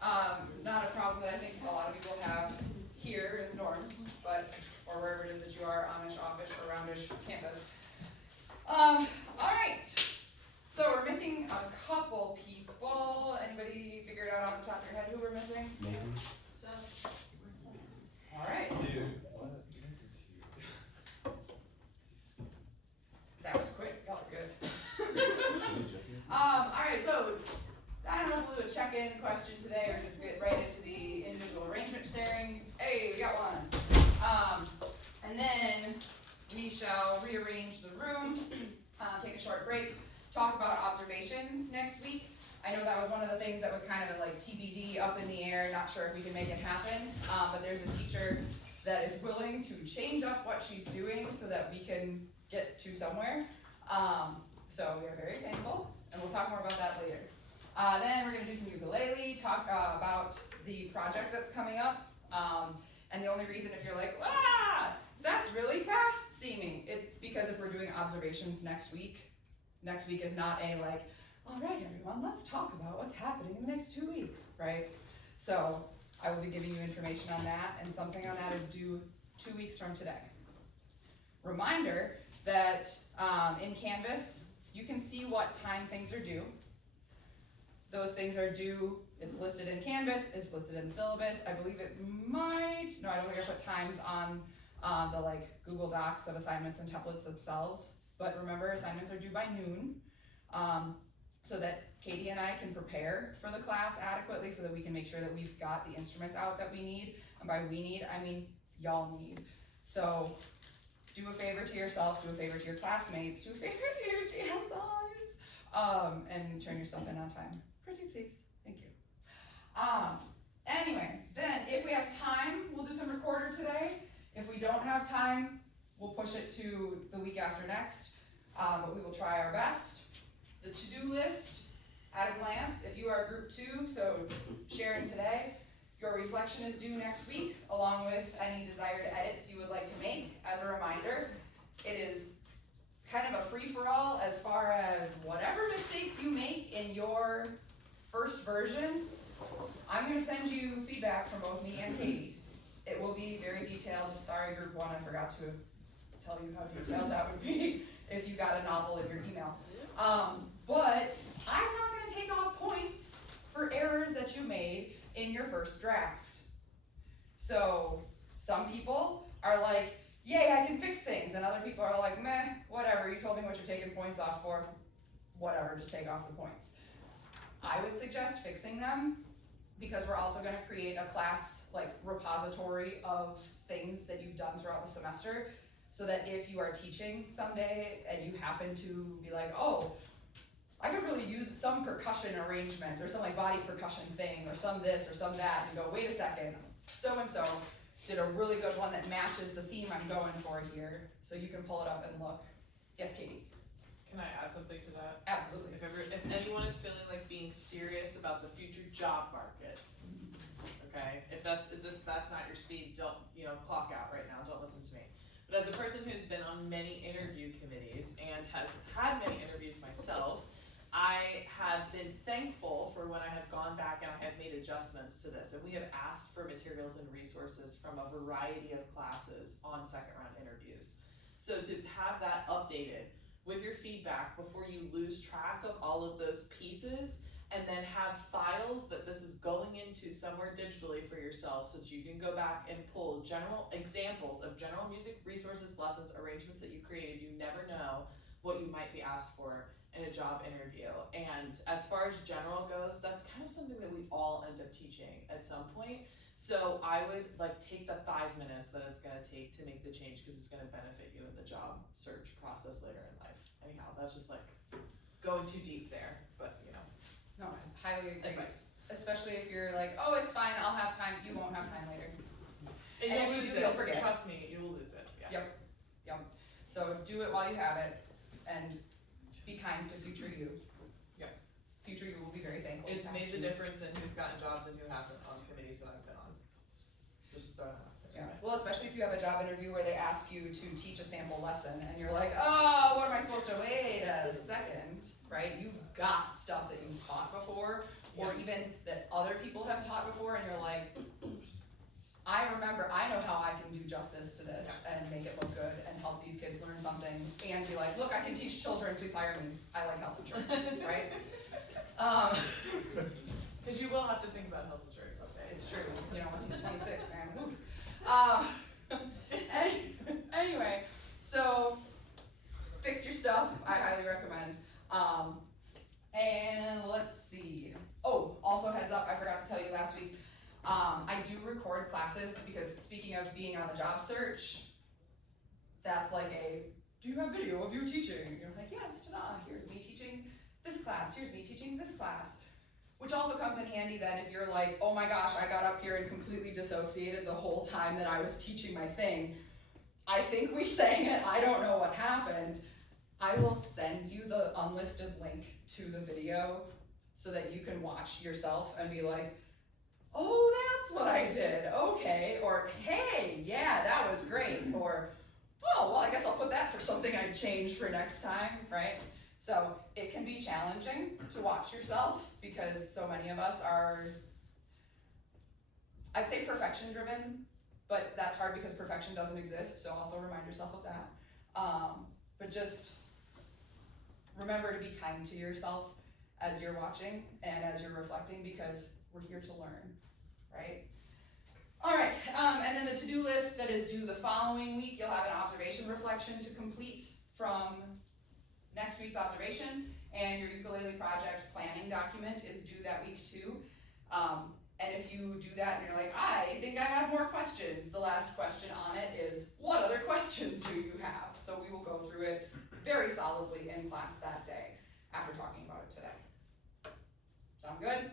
Not a problem that I think a lot of people have here in the dorms, or wherever it is that you are, Amish, offish, or roundish campus. Alright, so we're missing a couple people. Anybody figure it out off the top of your head who we're missing? Maybe. So, alright. That was quick, y'all are good. Alright, so I don't know if we'll do a check-in question today or just get right into the individual arrangement sharing. Hey, we got one. And then we shall rearrange the room, take a short break, talk about observations next week. I know that was one of the things that was kind of like TBD, up in the air, not sure if we can make it happen, but there's a teacher that is willing to change up what she's doing so that we can get to somewhere. So we are very thankful, and we'll talk more about that later. Then we're going to do some ukulele, talk about the project that's coming up. And the only reason if you're like, that's really fast seeming, it's because if we're doing observations next week is not a like, all right everyone, let's talk about what's happening in the next 2 weeks, right? So I will be giving you information on that, and something on that is due 2 weeks from today. Reminder that in Canvas, you can see what time things are due. Those things are due, it's listed in Canvas, it's listed in the syllabus. I believe it might, no, I don't think I put times on the like Google Docs of assignments and templates themselves. But remember, assignments are due by noon, so that Katie and I can prepare for the class adequately so that we can make sure that we've got the instruments out that we need. And by we need, I mean y'all need. So do a favor to yourself, do a favor to your classmates, do a favor to your GSIs, and turn your stuff in on time. Pretty please, thank you. Anyway, then if we have time, we'll do some recorder today. If we don't have time, we'll push it to the week after next, but we will try our best. The to-do list, at a glance, if you are group 2, so sharing today, your reflection is due next week, along with any desired edits you would like to make. As a reminder, it is kind of a free-for-all as far as whatever mistakes you make in your first version, I'm going to send you feedback from both me and Katie. It will be very detailed. Sorry, group 1, I forgot to tell you how detailed that would be if you got a novel in your email. But I'm not going to take off points for errors that you made in your first draft. So some people are like, yay, I can fix things. And other people are like, meh, whatever, you told me what you're taking points off for. Whatever, just take off the points. I would suggest fixing them because we're also going to create a class like repository of things that you've done throughout the semester, so that if you are teaching someday and you happen to be like, oh, I could really use some percussion arrangement or some like body percussion thing or some this or some that, and you go, wait a second, so-and-so did a really good one that matches the theme I'm going for here, so you can pull it up and look. Yes, Katie? Can I add something to that? Absolutely. If anyone is feeling like being serious about the future job market, okay, if that's not your speed, don't, clock out right now, don't listen to me. But as a person who's been on many interview committees and has had many interviews myself, I have been thankful for when I have gone back and I have made adjustments to this. And we have asked for materials and resources from a variety of classes on second round interviews. So to have that updated with your feedback before you lose track of all of those pieces, and then have files that this is going into somewhere digitally for yourself so that you can go back and pull general examples of general music resources, lessons, arrangements that you created. You never know what you might be asked for in a job interview. And as far as general goes, that's kind of something that we all end up teaching at some point. So I would take the 5 minutes that it's gonna take to make the change, because it's gonna benefit you in the job search process later in life. Anyhow, that's just going too deep there, but No, I highly agree. advice. Especially if you're like, oh, it's fine, I'll have time. You won't have time later. And if you'll you lose do, it. you'll forget. Trust me, you will lose it. Yeah. Yep. So do it while you have it, and be kind to future you. Yep. Future you will be very thankful. It's made the you. difference in who's gotten jobs and who hasn't on committees that I've been on. Just throwing it out there. Yeah. Well, especially if you have a job interview where they ask you to teach a sample lesson, and you're like, oh, what am I supposed to? Wait a second, right? You've got stuff that you've taught before. or even that other people have taught before and you're like, I know how I can do justice to this and make it look good and help these kids learn something and be like, look, I can teach children, please hire me. I like health insurance, right? Because you will have to think about health insurance someday. It's true, once you get 26, man, anyway, so fix your stuff, I highly recommend. And let's see. Oh, also heads up, I forgot to tell you last week, I do record classes because speaking of being on the job search, that's like do you have video of you teaching? And you're like, yes, ta-da, here's me teaching this class, here's me teaching this class. Which also comes in handy then if you're like, oh my gosh, I got up here and completely dissociated the whole time that I was teaching my thing. I think we sang it, I don't know what happened. I will send you the unlisted link to the video so that you can watch yourself and be like, oh, that's what I did, okay. Or, hey, yeah, that was great. Or, oh, well, I guess I'll put that for something I'd change for next time, right? So it can be challenging to watch yourself because so many of us are, I'd say perfection driven, but that's hard because perfection doesn't exist, so also remind yourself of that. But just remember to be kind to yourself as you're watching and as you're reflecting because we're here to learn, right? All right, and then the to-do list that is due the following week, you'll have an observation reflection to complete from next week's observation, and your ukulele project planning document is due that week too. And if you do that and you're like, I think I have more questions, the last question on it is, what other questions do you have? So we will go through it very solidly in class that day after talking about it today. Sound good?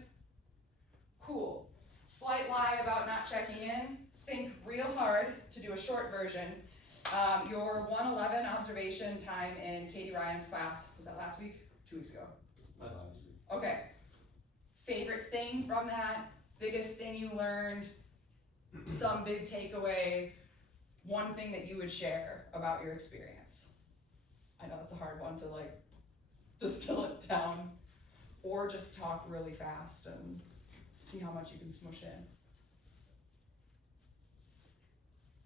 Cool. Slight lie about not checking in. Think real hard to do a short version. Your 111 observation time in Katie Ryan's class, was that last week? 2 weeks ago? Last week. Okay. Favorite thing from that? Biggest thing you learned? Some big takeaway? One thing that you would share about your experience? I know it's a hard one to distill it down, or just talk really fast and see how much you can smush in.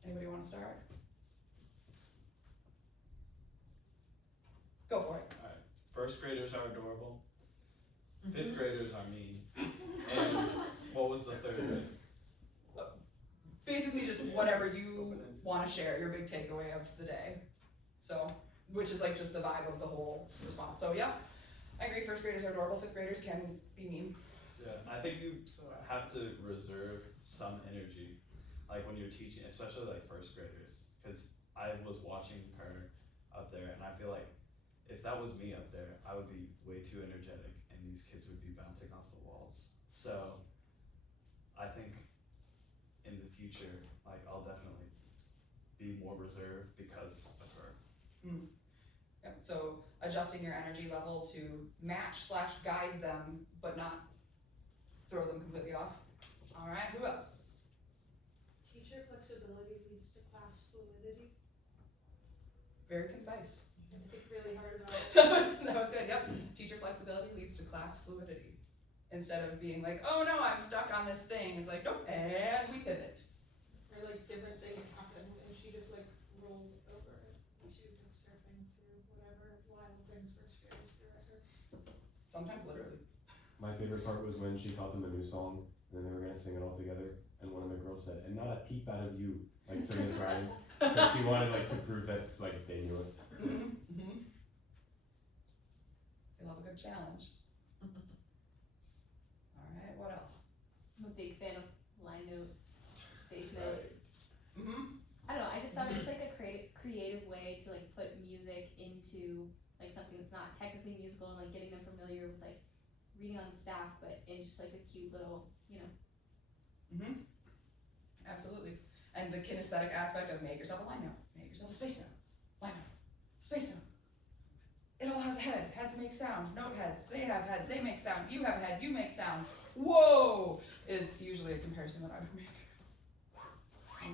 Anybody want to start? Go for it. Alright. First graders are adorable. Fifth graders are mean. And what was the third thing? Basically just whatever you want to share, your big takeaway of the day. So, which is just the vibe of the whole response. So yeah, I agree, first graders are adorable, fifth graders can be mean. Yeah, I think you have to reserve some energy, when you're teaching, especially first graders, because I was watching her up there, and I feel like if that was me up there, I would be way too energetic, and these kids would be bouncing off the walls. So, I think in the future, I'll definitely be more reserved because of her. Yep. So adjusting your energy level to match/guide them, but not throw them completely off. All right, who else? Teacher flexibility leads to class fluidity. Very concise. I had to think really hard about it. That was good, yep. Teacher flexibility leads to class fluidity. Instead of being like, oh no, I'm stuck on this thing. It's like, nope, and we pivot. Or different things happen and she just rolled over it. She was surfing through whatever wild things first graders threw at her. Sometimes literally. My favorite part was when she taught them a new song, and then they were gonna sing it all together, and one of the girls said, and not a peep out of you, to Miss Ryan, because she wanted to prove that they knew it. Mm-hmm. Mm-hmm. They love a good challenge. Alright, what else? I'm a big fan of line note, space note. Mm-hmm. I don't know, I just thought it was a creative way to put music into something that's not technically musical and getting them familiar with reading on staff, but in just a cute little, Mm-hmm. Absolutely. And the kinesthetic aspect of make yourself a line note, make yourself a space note, line note, space note. It all has a head, heads make sound, note heads, they have heads, they make sound, you have a head, you make sound. Whoa! Is usually a comparison that I would make.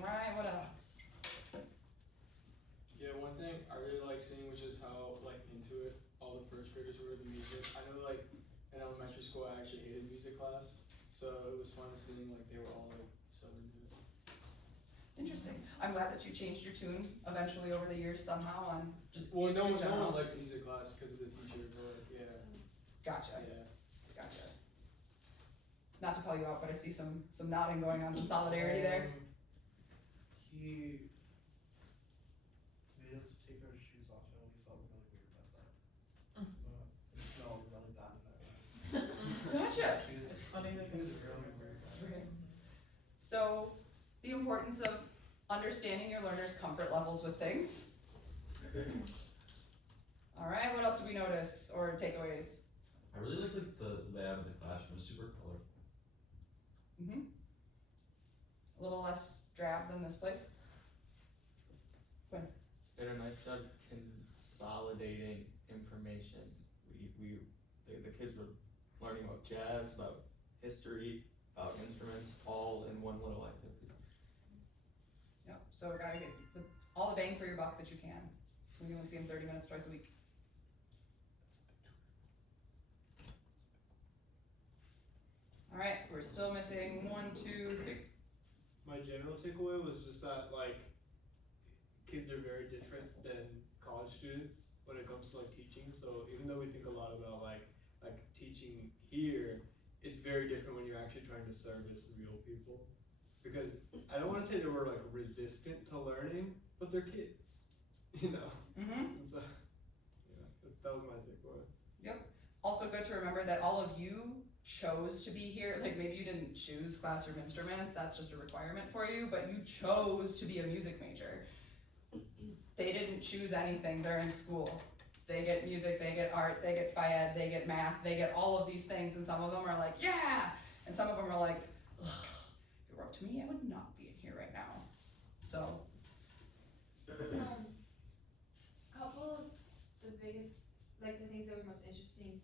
Alright, what else? Yeah, one thing I really like seeing, which is how into it all the first graders were with the music. I know in elementary school, I actually hated music class, so it was fun seeing like they were all like so into it. Interesting. I'm glad that you changed your tune eventually over the years somehow on just Well, music no in one general. liked music class because of the teacher, but yeah, Gotcha. yeah. Gotcha. Not to call you out, but I see some nodding going on, some solidarity there. He made us take our shoes off and we felt really weird about that. It smelled really bad in that room. Gotcha. It's funny that He was really weird. Right. So, the importance of understanding your learners' comfort levels with things. All right, what else did we notice or takeaways? I really like the layout of the classroom. It was super colorful. A little less drab than this place. Did a nice job consolidating information. The kids were learning about jazz, about history, about instruments, all in one little activity. Yep, so we gotta get all the bang for your buck that you can. We can only see them 30 minutes twice a week. All right, we're still missing 1, 2, 3. My general takeaway was just that like kids are very different than college students when it comes to like teaching. So even though we think a lot about like teaching here, it's very different when you're actually trying to service real people. Because I don't want to say they were like resistant to learning, but they're kids, you know. Mm-hmm. And so yeah, that was my takeaway. Also good to remember that all of you chose to be here. Like maybe you didn't choose classroom instruments, that's just a requirement for you, but you chose to be a music major. They didn't choose anything, they're in school. They get music, they get art, they get phy ed, they get math, they get all of these things, and some of them are like, yeah! And some of them are like, ugh, if it were up to me, I would not be in here right now. So, Couple of the biggest, like the things that were most interesting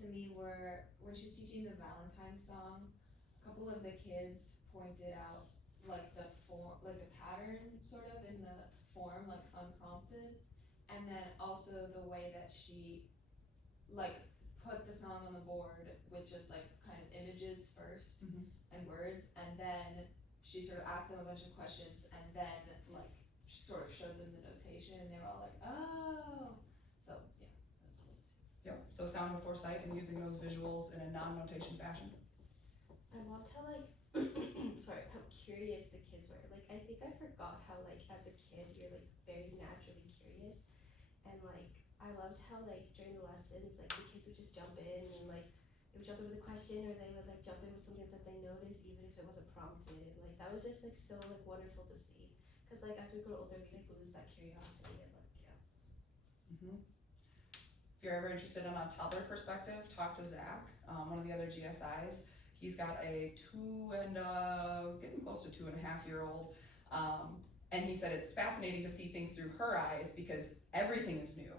to me were when she was teaching the Valentine's song, a couple of the kids pointed out like the form, like the pattern sort of in the form, like unprompted, and then also the way that she like put the song on the board with just like kind of images first and words, and then she sort of asked them a bunch of questions, and then like she sort of showed them the notation, and they were all like, oh, so yeah, that was cool. yep, so sound before sight and using those visuals in a non-notation fashion. I loved how like, sorry, how curious the kids were. Like, I think I forgot how like as a kid you're like very naturally curious, and like I loved how like during the lessons like the kids would just jump in and like they would jump in with a question, or they would like jump in with something that they noticed even if it wasn't prompted. Like that was just like so like wonderful to see, because like as we grow older we like lose that curiosity and like yeah. If you're ever interested in a toddler perspective, talk to Zach, one of the other GSIs. He's got a getting close to 2.5-year-old, and he said it's fascinating to see things through her eyes because everything is new,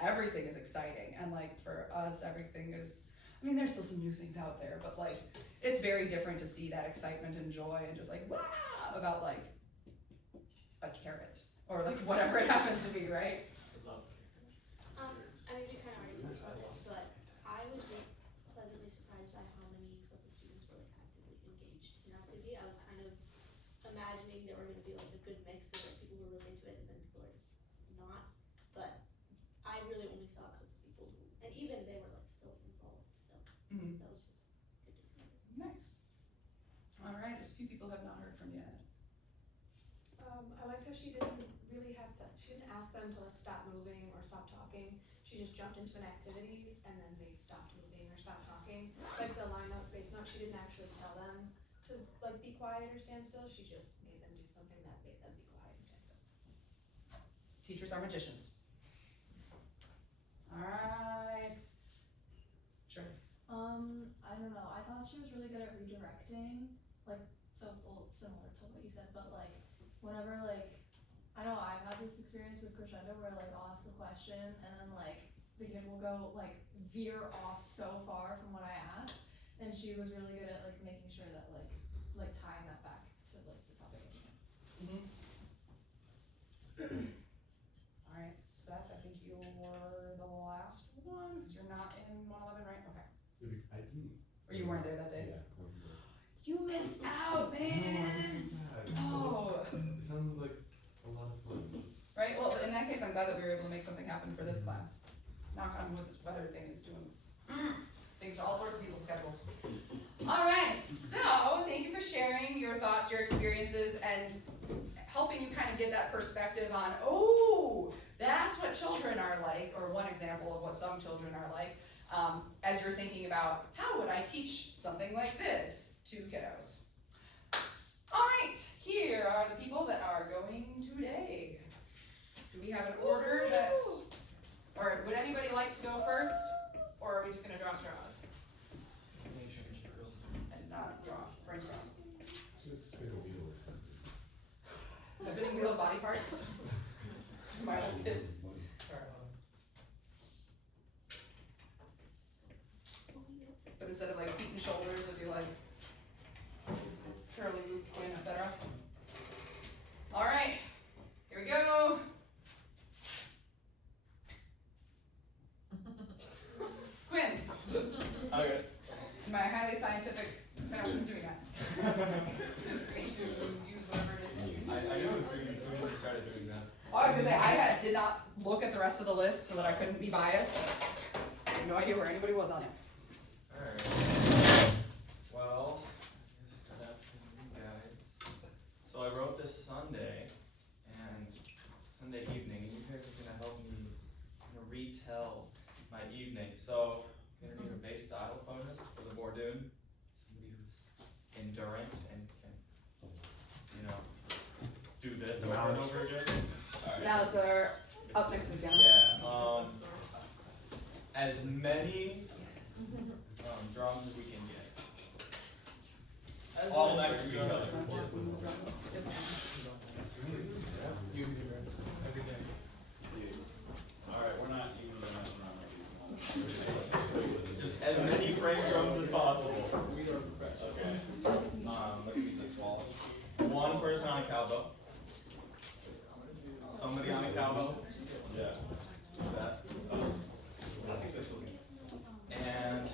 everything is exciting, and like for us, everything is, I mean, there's still some new things out there, but like it's very different to see that excitement and joy and just like wow about like a carrot or like whatever it happens to be, right? I mean, we kind of already touched on this, but I was just pleasantly surprised by how many of the students were like actively engaged in our activity. I was kind of imagining there were going to be like a good mix of like people who were really into it and then people are just not. But I really only saw a couple people who, and even they were like still involved. So that was just good to see. Nice. All right, there's a few people I've not heard from yet. I liked how she didn't really have to, she didn't ask them to like stop moving or stop talking. She just jumped into an activity and then they stopped moving or stopped talking. Like the line note, space note, she didn't actually tell them to like be quiet or stand still. She just made them do something that made them be quiet and stand still. Teachers are magicians. All right. Sure. I don't know. I thought she was really good at redirecting, like so well, similar to what you said, but like whenever like I know I've had this experience with crescendo where like I'll ask the question and then like the kid will go like veer off so far from what I asked, and she was really good at like making sure that like tying that back to like the topic at hand. All right, Seth, I think you're the last one because you're not in 111, right? Okay. Or you weren't there that day? Yeah, I wasn't there. You missed out, man! Oh. It sounded like a lot of fun. Right, well, in that case, I'm glad that we were able to make something happen for this class. Knock on wood, this weather thing is doing things to all sorts of people's schedules. All right, so thank you for sharing your thoughts, your experiences, and helping you kind of get that perspective on, oh, that's what children are like, or one example of what some children are like, as you're thinking about, how would I teach something like this to kiddos? All right, here are the people that are going today. Do we have an order that, or would anybody like to go first? Or are we just gonna draw straws? Make sure it's girls. And not draw, brain straws. Just spin a wheel. Spinning wheel of body parts? My old kids. But instead of like feet and shoulders, it'd be like Shirley, Luke, Quin, etc. All right, here we go. Quin, Okay. in my highly scientific fashion of doing that. Free to use whatever it is that you need. I knew it was green as soon as you started doing that. Oh, I was gonna say, did not look at the rest of the list so that I couldn't be biased. I have no idea where anybody was on it. Alright. Well, I guess good afternoon, guys. So I wrote this Sunday evening, and you guys are gonna help me retell my evening. So I'm gonna need a bass xylophonist for the Bordoon, somebody who's endurant and can, do this over and over again. Alright. Now it's up next to the piano. Yeah. As many drums as we can get. All next to each other. Alright, we're not using the mess around like these. Just as many frame drums as possible. Okay. Let me get this wall. One person on a cowbell. Somebody on a cowbell. Yeah. What's that? I think this will be. And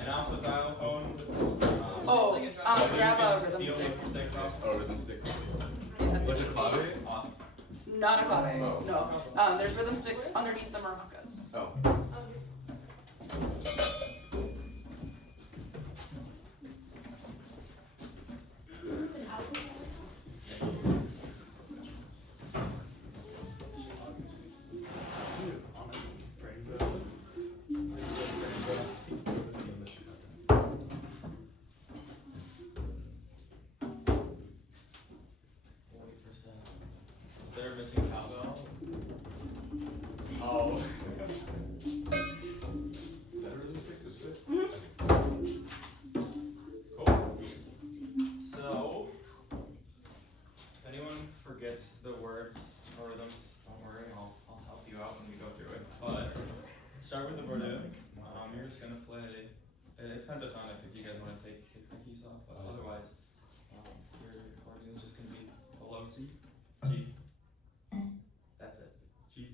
an alto xylophone. Grab a rhythm Deal stick. with the stick cross. Oh, rhythm stick. Yeah. Like a clave? Awesome. Not a clave, Oh. no. There's rhythm sticks underneath the maracas. Oh. Is there a missing cowbell? Oh. Is that a rhythm stick? This fit? Cool. So, if anyone forgets the words or rhythms, don't worry, I'll help you out when we go through it. But let's start with the Bordeaux. You're just gonna play. It's pentatonic if you guys want to take the keys off, but otherwise, your accordion is just gonna be below C, G. That's it. G,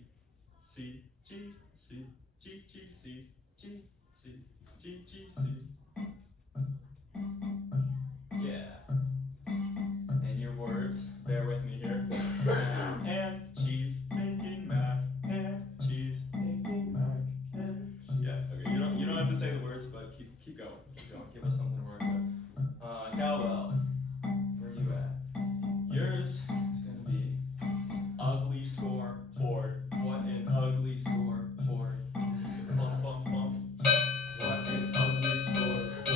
C, G, C, G, G, C, G, C, G, G, C. Yeah. And your words, bear with me here. And cheese making mac, and cheese making mac, and yeah. Okay. You don't have to say the words, but keep going. Keep going. Give us something to work with. Cowbell, where you at? Yours is gonna be ugly scoreboard. What an ugly scoreboard. Bump, bump, bump. What an ugly scoreboard.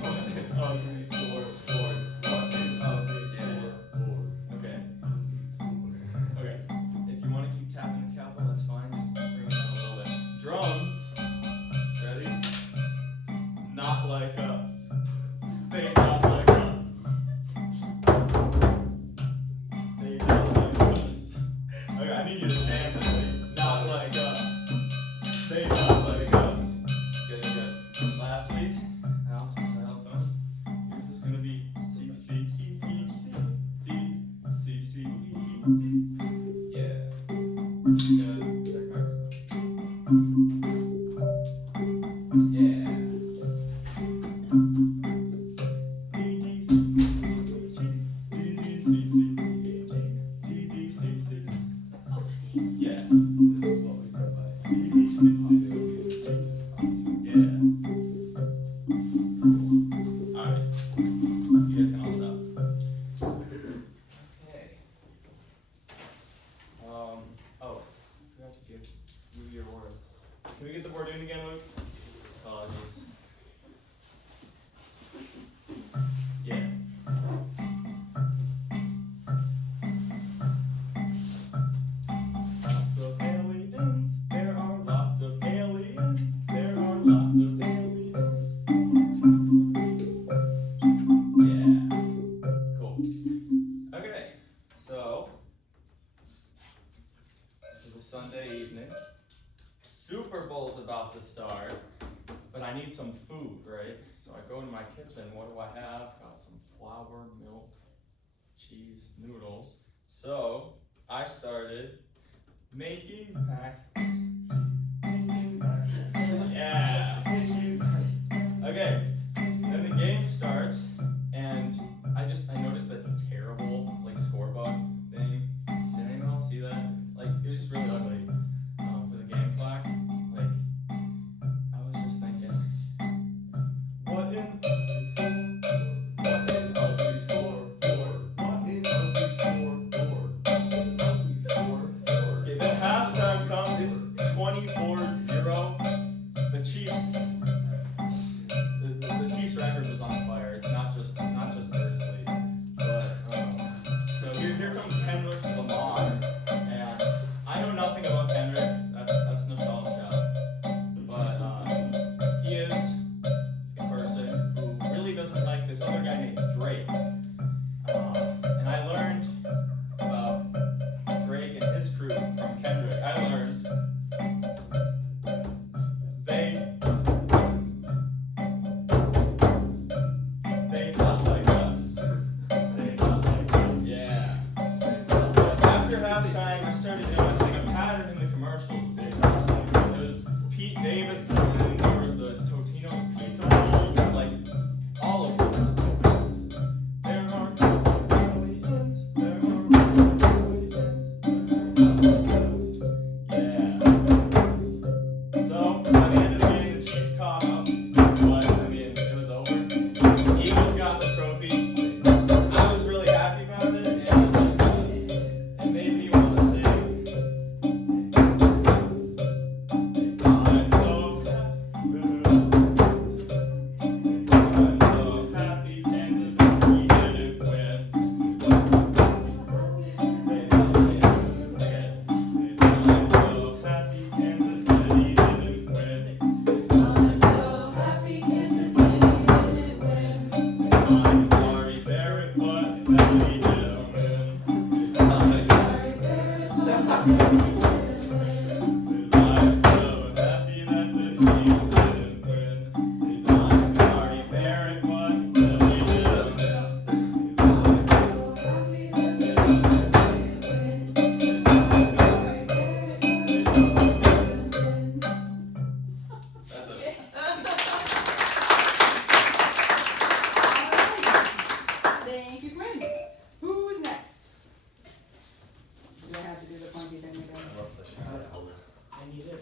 What an ugly scoreboard. What an ugly scoreboard. Okay. Okay. If you want to keep tapping the cowbell, that's fine. Just bring it down a little bit. Drums. Ready? Yeah. Alright. You guys can all stop. Okay. Oh, forgot to give you your words. Can we get the board in again, Luke? Apologies. Yeah. Lots of aliens. There are lots of aliens. There are lots of aliens. Yeah. Cool. Okay. So it was Sunday evening. Super Bowl's about to start, but I need some food, right? So I go in my kitchen. What do I have? Got some flour, milk, cheese, noodles. So I started making mac. Yeah. Okay. Then the game starts, and I noticed that terrible score bug thing. Did anyone else see that? It was just really ugly for the game clock. I was just thinking, what an ugly scoreboard. What an ugly scoreboard. What an ugly scoreboard. Okay, then halftime comes, it's 24-0. The Chiefs record was on fire. It's not just Bursley. But so here comes Kendrick Lamar, and I know nothing about Kendrick. That's Nishal's job. But he is a person who really doesn't like this other guy named Drake. And I learned about Drake and his crew from Kendrick. I learned they not like us. They not like us. Yeah. But after halftime, I started noticing a pattern in the commercials. It was Pete Davidson, there was the Totino's pizza rolls, all of them. There are aliens, there are aliens, yeah. So, by the end of the game, the Chiefs caught up, but, it was over. Eagles got the trophy. I was really happy about it, and it made me want to sing. I'm so happy Kansas City didn't win. I'm so happy Kansas City didn't win. I'm so happy Kansas City didn't win. I'm sorry Barrett, but that we didn't win. I'm sorry Barrett, but that we didn't win. I'm so happy that the Chiefs didn't win. I'm sorry Barrett, but that we didn't win. I'm so happy that the Chiefs didn't win. I'm sorry Barrett, but that we didn't win. That's it. Thank you, Quin. Who's next? Do I have to do the funky thing again? I needed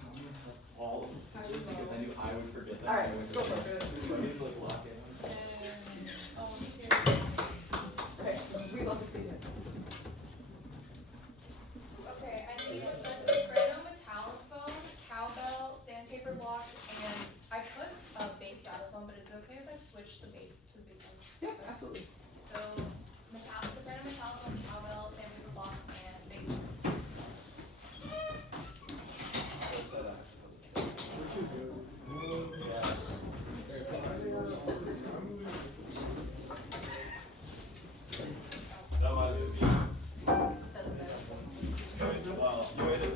someone to help all of them, just because I knew I would forget that. Alright, I would go for forget. it. So I needed to lock in. Okay, we love to see it. Okay, I need a soprano metallophone, cowbell, sandpaper block, and I put a bass xylophone, but is it okay if I switch the bass to the bass one? Yeah, absolutely. So, soprano metallophone, cowbell, sandpaper blocks, and bass guitars. That might be me. Doesn't matter. Wow, you waited.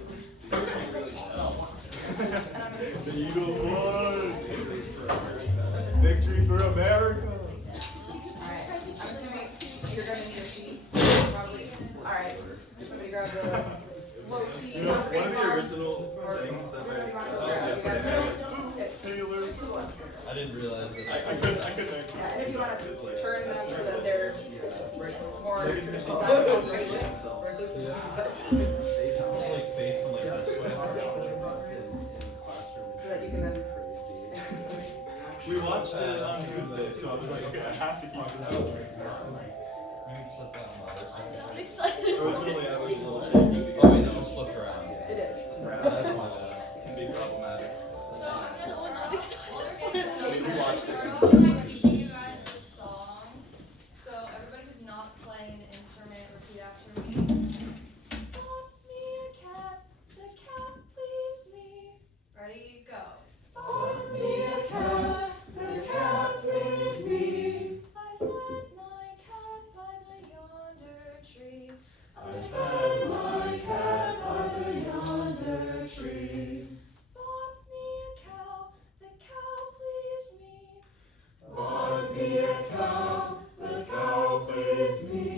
The Eagles won! Victory for America! Alright, I'm assuming you're gonna need a seat, probably. Alright, somebody grab the low seat. You know, one of the original things that I didn't realize that. I couldn't actually. Yeah, and if you wanna turn them so that they're more traditional Yeah. style facing. Just face them this way. watched it on Tuesday, so I was like, okay, I have to keep this up. Maybe set that on the other side. I'm excited. Originally, I was a little shaky. Oh wait, this is flipped around. It is. That's why that. Can be problematic. So I'm gonna So start not off, excited. while they're getting set up, We I'm gonna watched it. start off by teaching you guys this song. So everybody who's not playing an instrument, repeat after me. Bought me a cat, the cat pleased me. Ready, go. Bought me a cat, the cat pleased me. I fed my cat by the yonder tree. I fed my cat by the yonder tree. Bought me a cow, the cow pleased me. Bought me a cow, the cow pleased me.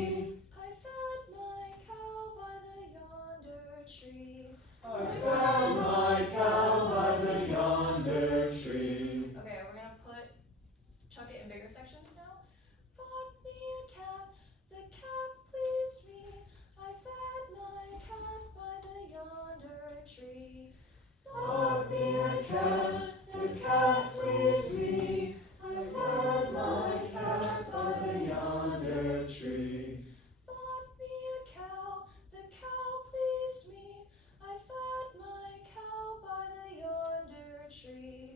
I fed my cow by the yonder tree. I fed my cow by the yonder tree. Okay, we're gonna chuck it in bigger sections now. Bought me a cat, the cat pleased me. I fed my cat by the yonder tree. Bought me a cat, the cat pleased me. I fed my cat by the yonder tree. Bought me a cow, the cow pleased me. I fed my cow by the yonder tree.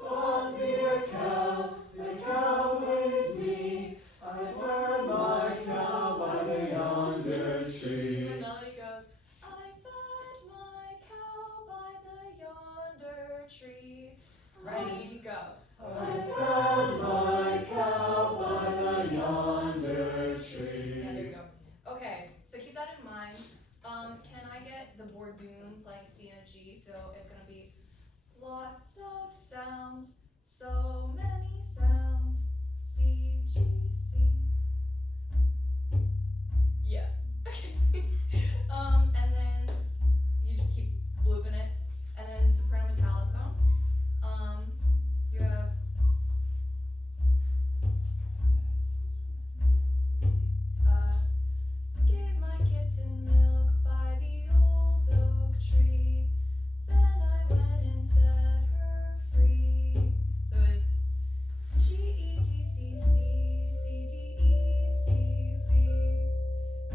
Bought me a cow, the cow pleased me. I fed my cow by the yonder tree. So the melody goes, I fed my cow by the yonder tree. Ready, go. I fed my cow by the yonder tree. Yeah, there you go. Okay, so keep that in mind. Can I get the bourdoon playing C and a G? So it's gonna be lots of sounds, so many sounds. C, G, C. Yeah. Okay. And then you just keep looping it. And then soprano metallico. You have gave my kitten milk by the old oak tree. Then I went and set her free. So it's G E D C C C D E C C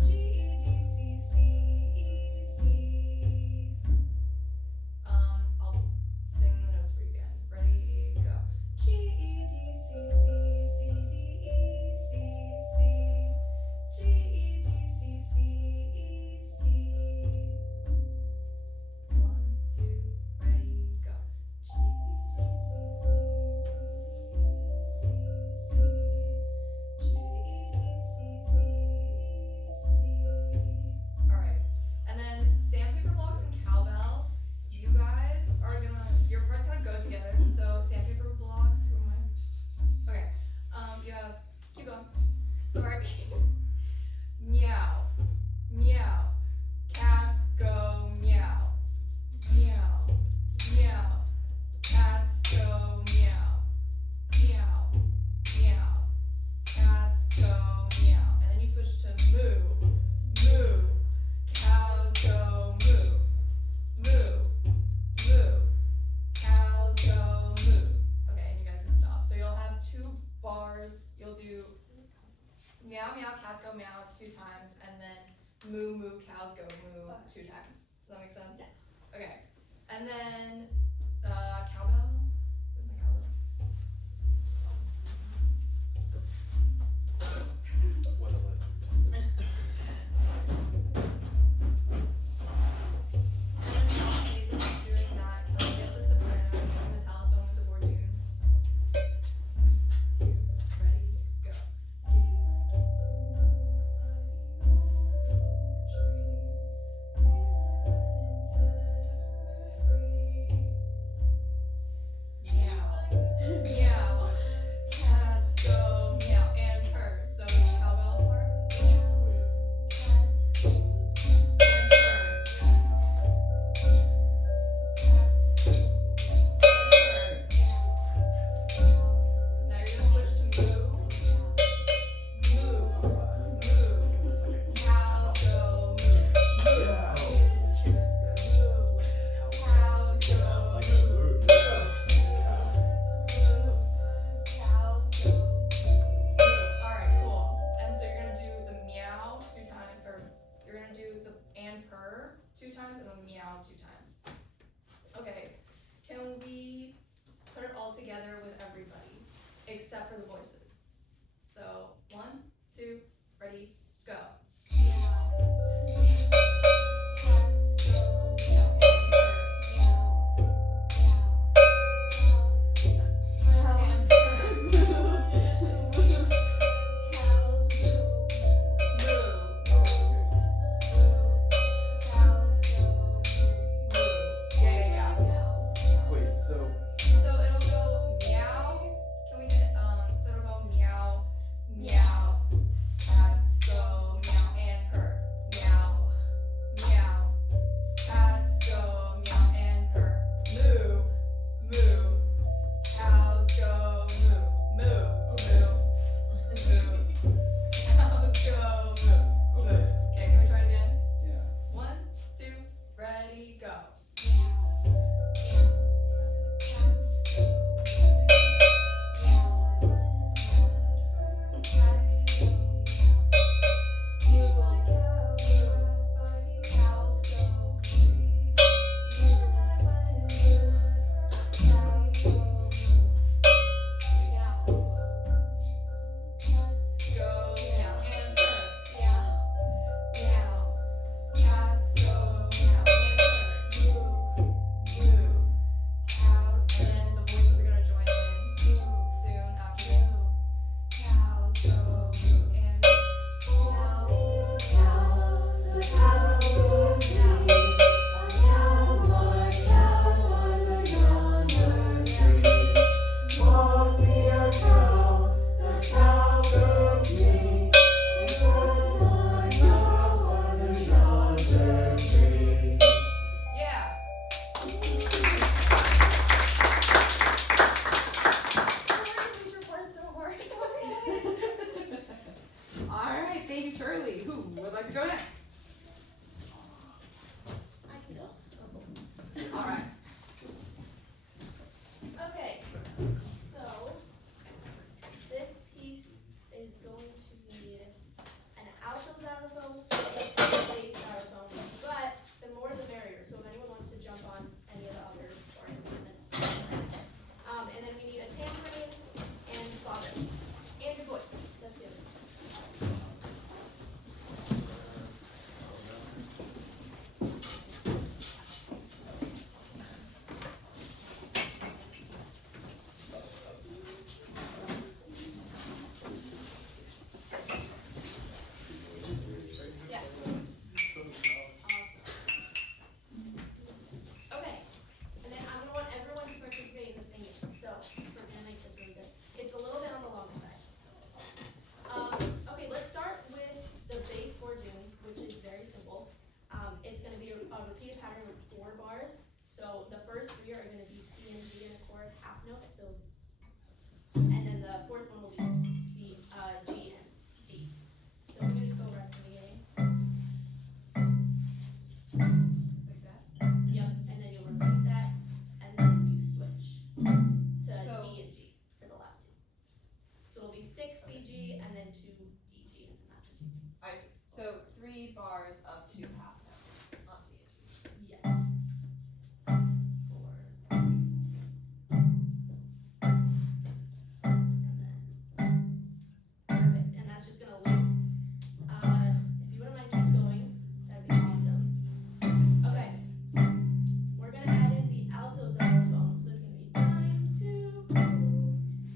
G E D C C E C. I'll sing the notes for you again. Ready, go. G E D C C C D E C C G E D C C E C. 1, 2, ready, go. G E D C C C D E C C G E D C C E C. All right, and then sandpaper blocks and cowbell. You guys are your parts kind of go together. So sandpaper blocks. Who am I? Okay. You have keep going. Sorry. Meow, meow. Cats go meow, meow, meow. Cats go meow, meow, meow. Cats go meow. And then you switch to moo, moo. Cows go moo, moo, moo. Cows go moo. Okay, and you guys can stop. So you'll have 2 bars. You'll do meow, meow, cats go meow 2 times, and then moo, moo, cows go moo 2 times. Does that make sense? Yeah. Okay. And then cowbell. Where's my cowbell? What a legend. And then Millie is doing that. Can I get the soprano and the telephone with the bourdoon? 1, 2, ready, go. Gave my kitten milk by the old oak tree. Then I went and set her free. all together with everybody, except for the voices. So 1, 2, ready, go. Wait, so So it'll go meow. Can we get so it'll go meow, meow. Cats go meow and purr. Meow, meow. Cats go meow and purr. Moo, moo. Cows go moo, moo, moo, moo. Cows go moo, moo. Okay, can we try it again? yeah. 1, 2, ready, go. Go meow and purr. Meow. Cats go meow and purr. Moo. Cows, and then the voices are gonna join in soon after this. Cows go moo and yeah. Alright, thank you, Shirley. Who would like to go next? I can go. Alright. Okay, so this piece is going to need an alto xylophone and a bass xylophone, but the more the merrier. So if anyone wants to jump on any of the other instruments, and then we need a tambourine and clave and your voice. That's the other. Yeah. Okay, and then I'm gonna want everyone to participate in the singing, so we're gonna make this really good. It's a little bit on the long side. Okay, let's start with the bass chord tune, which is very simple. It's gonna be a repeated pattern with 4 bars. So the first 3 are gonna be C and G in a chord, half notes, so, and then the 4th one will be C, G and D. So we just go right from the beginning. Like that. Yep, and then you'll repeat that, and then you switch to So- D and G for the last 2. So it'll be 6 CG and then 2 DG, and not just I see. So 3 bars of 2 half notes, not C and G. yes. 4, 3, 2. And then perfect, and that's just gonna loop. If you wouldn't mind keep going, that'd be awesome. Okay, we're gonna add in the alto xylophone. So it's gonna be time to go,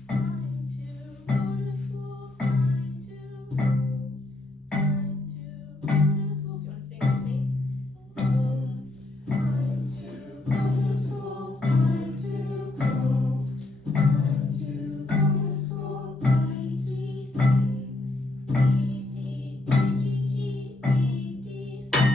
time to go to school, time to go, time to go to school. If you wanna sing with me. Time to go to school, time to go, time to go to school. D, G, C, D, D, G, G, G, B, D, C.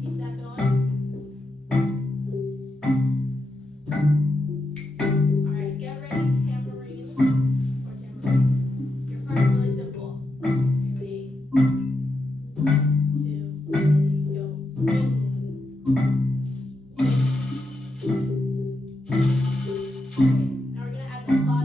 Keep that going. Alright, get ready, tambourines or tambourine. Your part's really simple. Ready? 1, 2, 3, go. Now we're gonna add the clave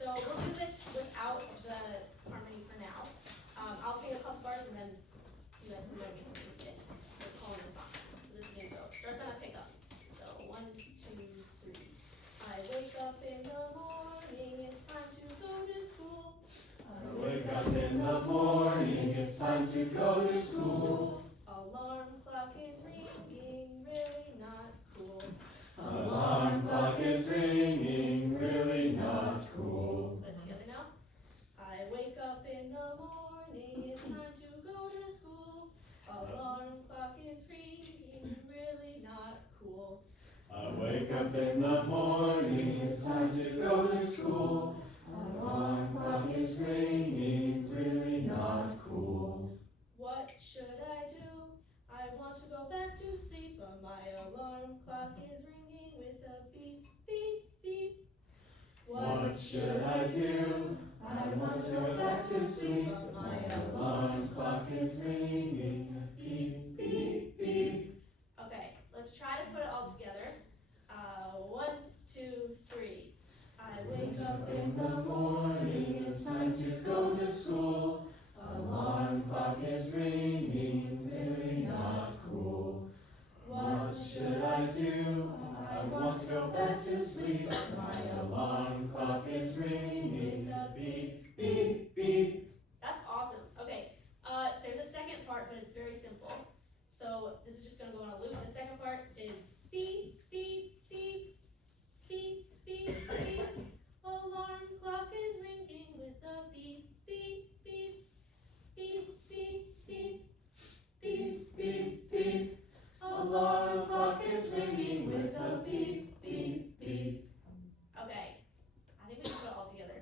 So we'll do this without the harmony for now. I'll sing a couple bars and then you guys can go and get it. So call and response. So this is gonna go. Starts on a pickup. So 1, 2, 3. I wake up in the morning, it's time to go to school. I wake up in the morning, it's time to go to school. Alarm clock is ringing, really not cool. Alarm clock is ringing, really not cool. Put it together now. I wake up in the morning, it's time to go to school. Alarm clock is ringing, really not cool. I wake up in the morning, it's time to go to school. Alarm clock is ringing, really not cool. What should I do? I want to go back to sleep, but my alarm clock is ringing with a beep, beep, beep. What should I do? I want to go back to sleep, but my alarm clock is ringing, beep, beep, beep. Okay, let's try to put it all together. 1, 2, 3. I wake up In the morning, it's time to go to school. Alarm clock is ringing, it's really not cool. What should I do? I want to go back to sleep, but my alarm clock is ringing, beep, beep, beep. That's awesome. Okay, there's a second part, but it's very simple. So this is just gonna go on a loop. The second part is beep, beep, beep, beep, beep, beep. Alarm clock is ringing with a beep, beep, beep, beep, beep, beep, beep, Beep, beep. Alarm clock is ringing with a beep, beep, beep. Okay, I think we can put it all together.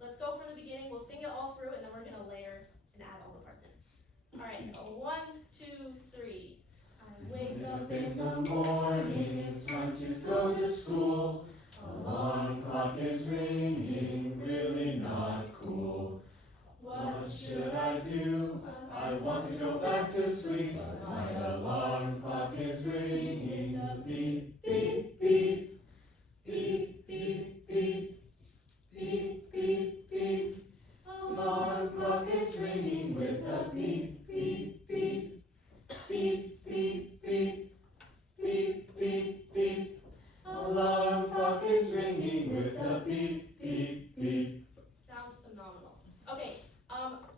Let's go from the beginning. We'll sing it all through, and then we're gonna layer and add all the parts in. All right, 1, 2, 3. I wake up In the morning, it's time to go to school. Alarm clock is ringing, really not cool. What should I do? I want to go back to sleep, but my alarm clock is ringing, beep, beep, beep, beep, beep, beep, beep, beep, beep. Alarm clock is ringing with a beep, beep, beep, beep, beep, beep, beep, beep, beep. Alarm clock is ringing with a beep, beep, beep. Sounds phenomenal. Okay,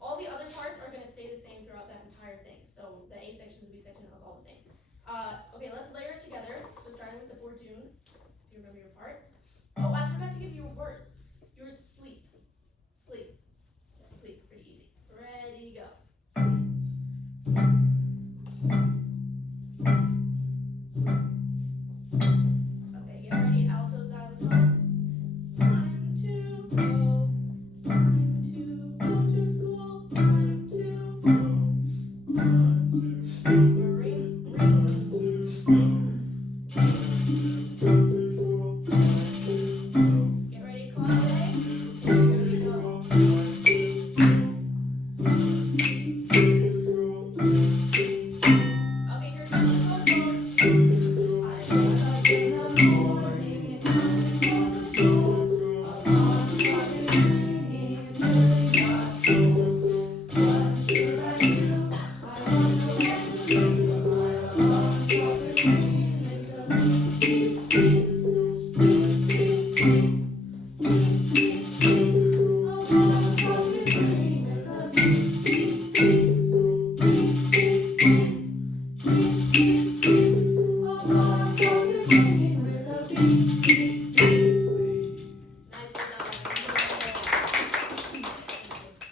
all the other parts are gonna stay the same throughout that entire thing. So the A section, the B section, it's all the same. Okay, let's layer it together. So starting with the Bourdain, if you remember your part. Oh, I forgot to give you your words. Yours sleep. Sleep. Sleep, pretty easy. Ready, go. Okay, get ready, altos out of the song. Time to go. Time to go to school. Time to go. Ring, ring. Get ready, class A. Here we go. Okay, here comes the vocals. I woke up in the morning, it's time to go to school. Alarm clock is ringing, it's really not cool. What should I do? I want to go back to sleep, but my alarm clock is ringing with a beep, beep, beep, beep, beep, beep. Alarm clock is ringing with a beep, beep, beep, beep, beep, beep, beep. Alarm clock is ringing with a beep, beep, beep. Nicely done.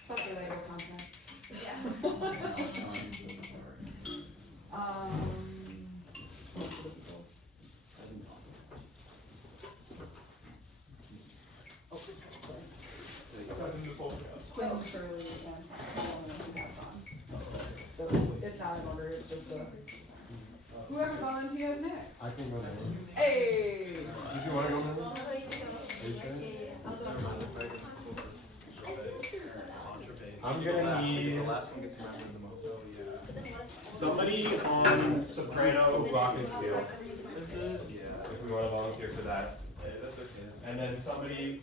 Something later content. Yeah. Quin, Shirley, and we have gone. So it's not in order, it's just whoever volunteers next. I can go next. Hey! Did you want to go next? Oh, you can go. Are you sure? Yeah, I'll go. I'm gonna need The last one gets remembered the most. somebody on soprano, rock and steel, Yeah. if we want to volunteer for that. Hey, that's okay. And then somebody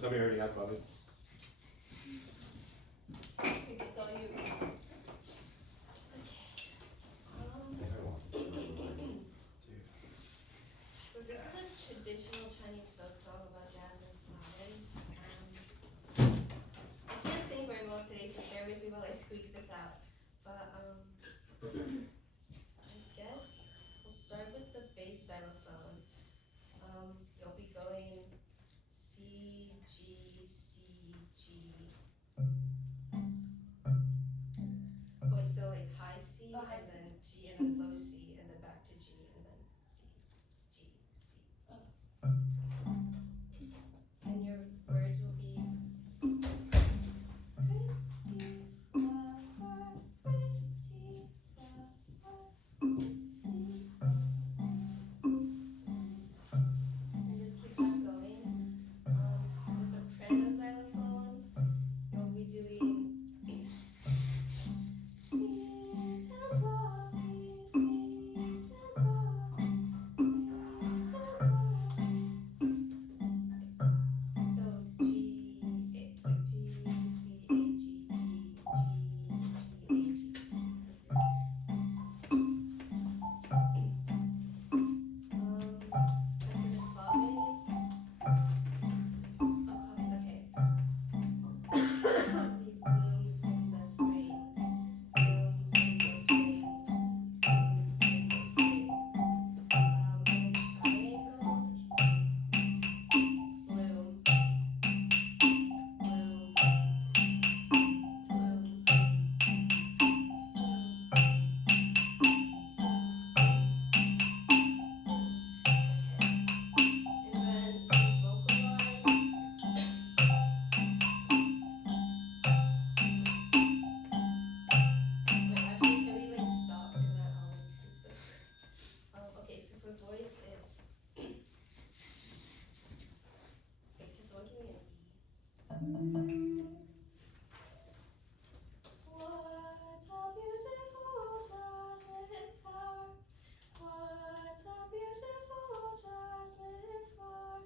Does somebody already have fun? I think it's all you. So this is a traditional Chinese folk song about jasmine flowers. I can't sing very well today, so bear with me while I squeak this out. But I guess we'll start with the bass xylophone. You'll be going C, G, C, G. Wait, so like high C, Oh, high and C. then G, and then low C, and then back to G, and then C, G, C, G. And your words will be pretty flower, pretty flower, and just keep that going. The soprano xylophone, you'll be doing sweet and lovely, sweet and lovely, sweet and lovely. So G, C, A, G, G, C, A, G, G. And for the claves, okay. Blooms in the spring, blooms in the spring, blooms in the spring. Triangle, bloom, bloom, bloom, and then vocal line. Wait, actually, can we like stop and then I'll like do stuff? Okay, so for voice it's wait, can someone give me an E? What a beautiful jasmine flower. What a beautiful jasmine flower.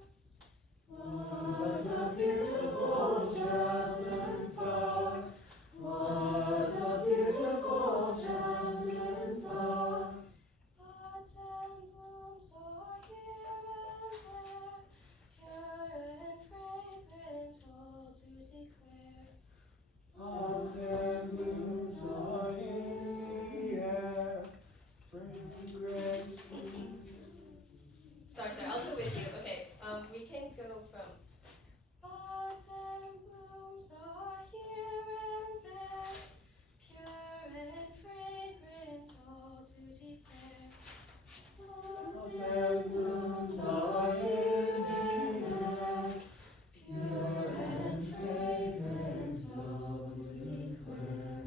What a beautiful jasmine flower. What a beautiful jasmine flower. Buds and blooms are here and there, pure and fragrant, all to declare. Buds and blooms are in the air. Fragrance. Sorry, I'll do it with you. Okay, we can go from buds and blooms are here and there, pure and fragrant, all to declare. Buds and blooms are in the air. Pure and fragrant, all to declare.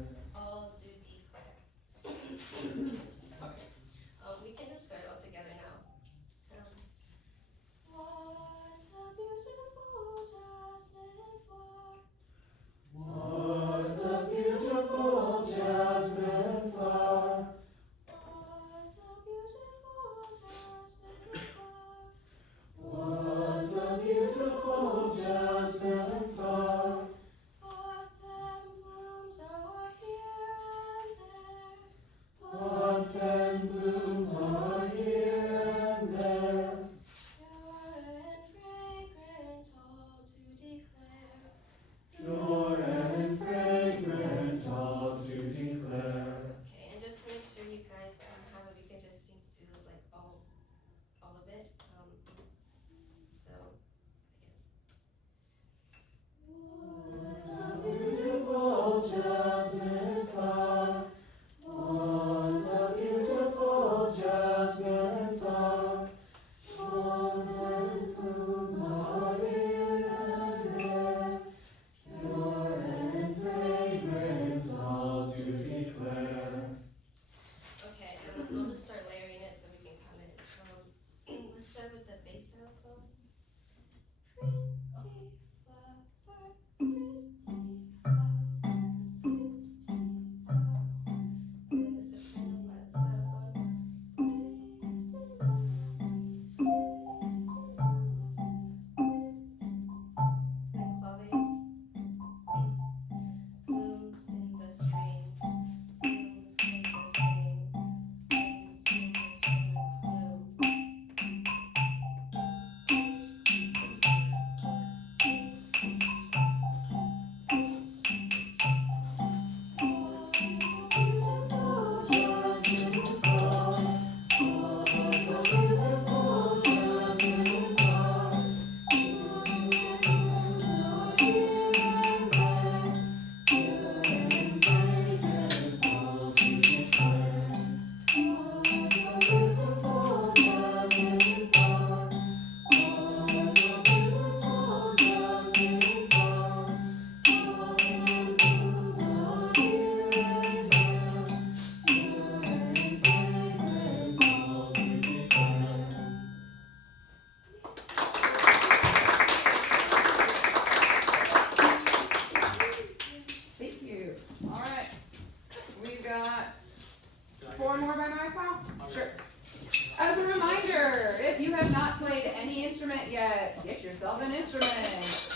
yourself an instrument.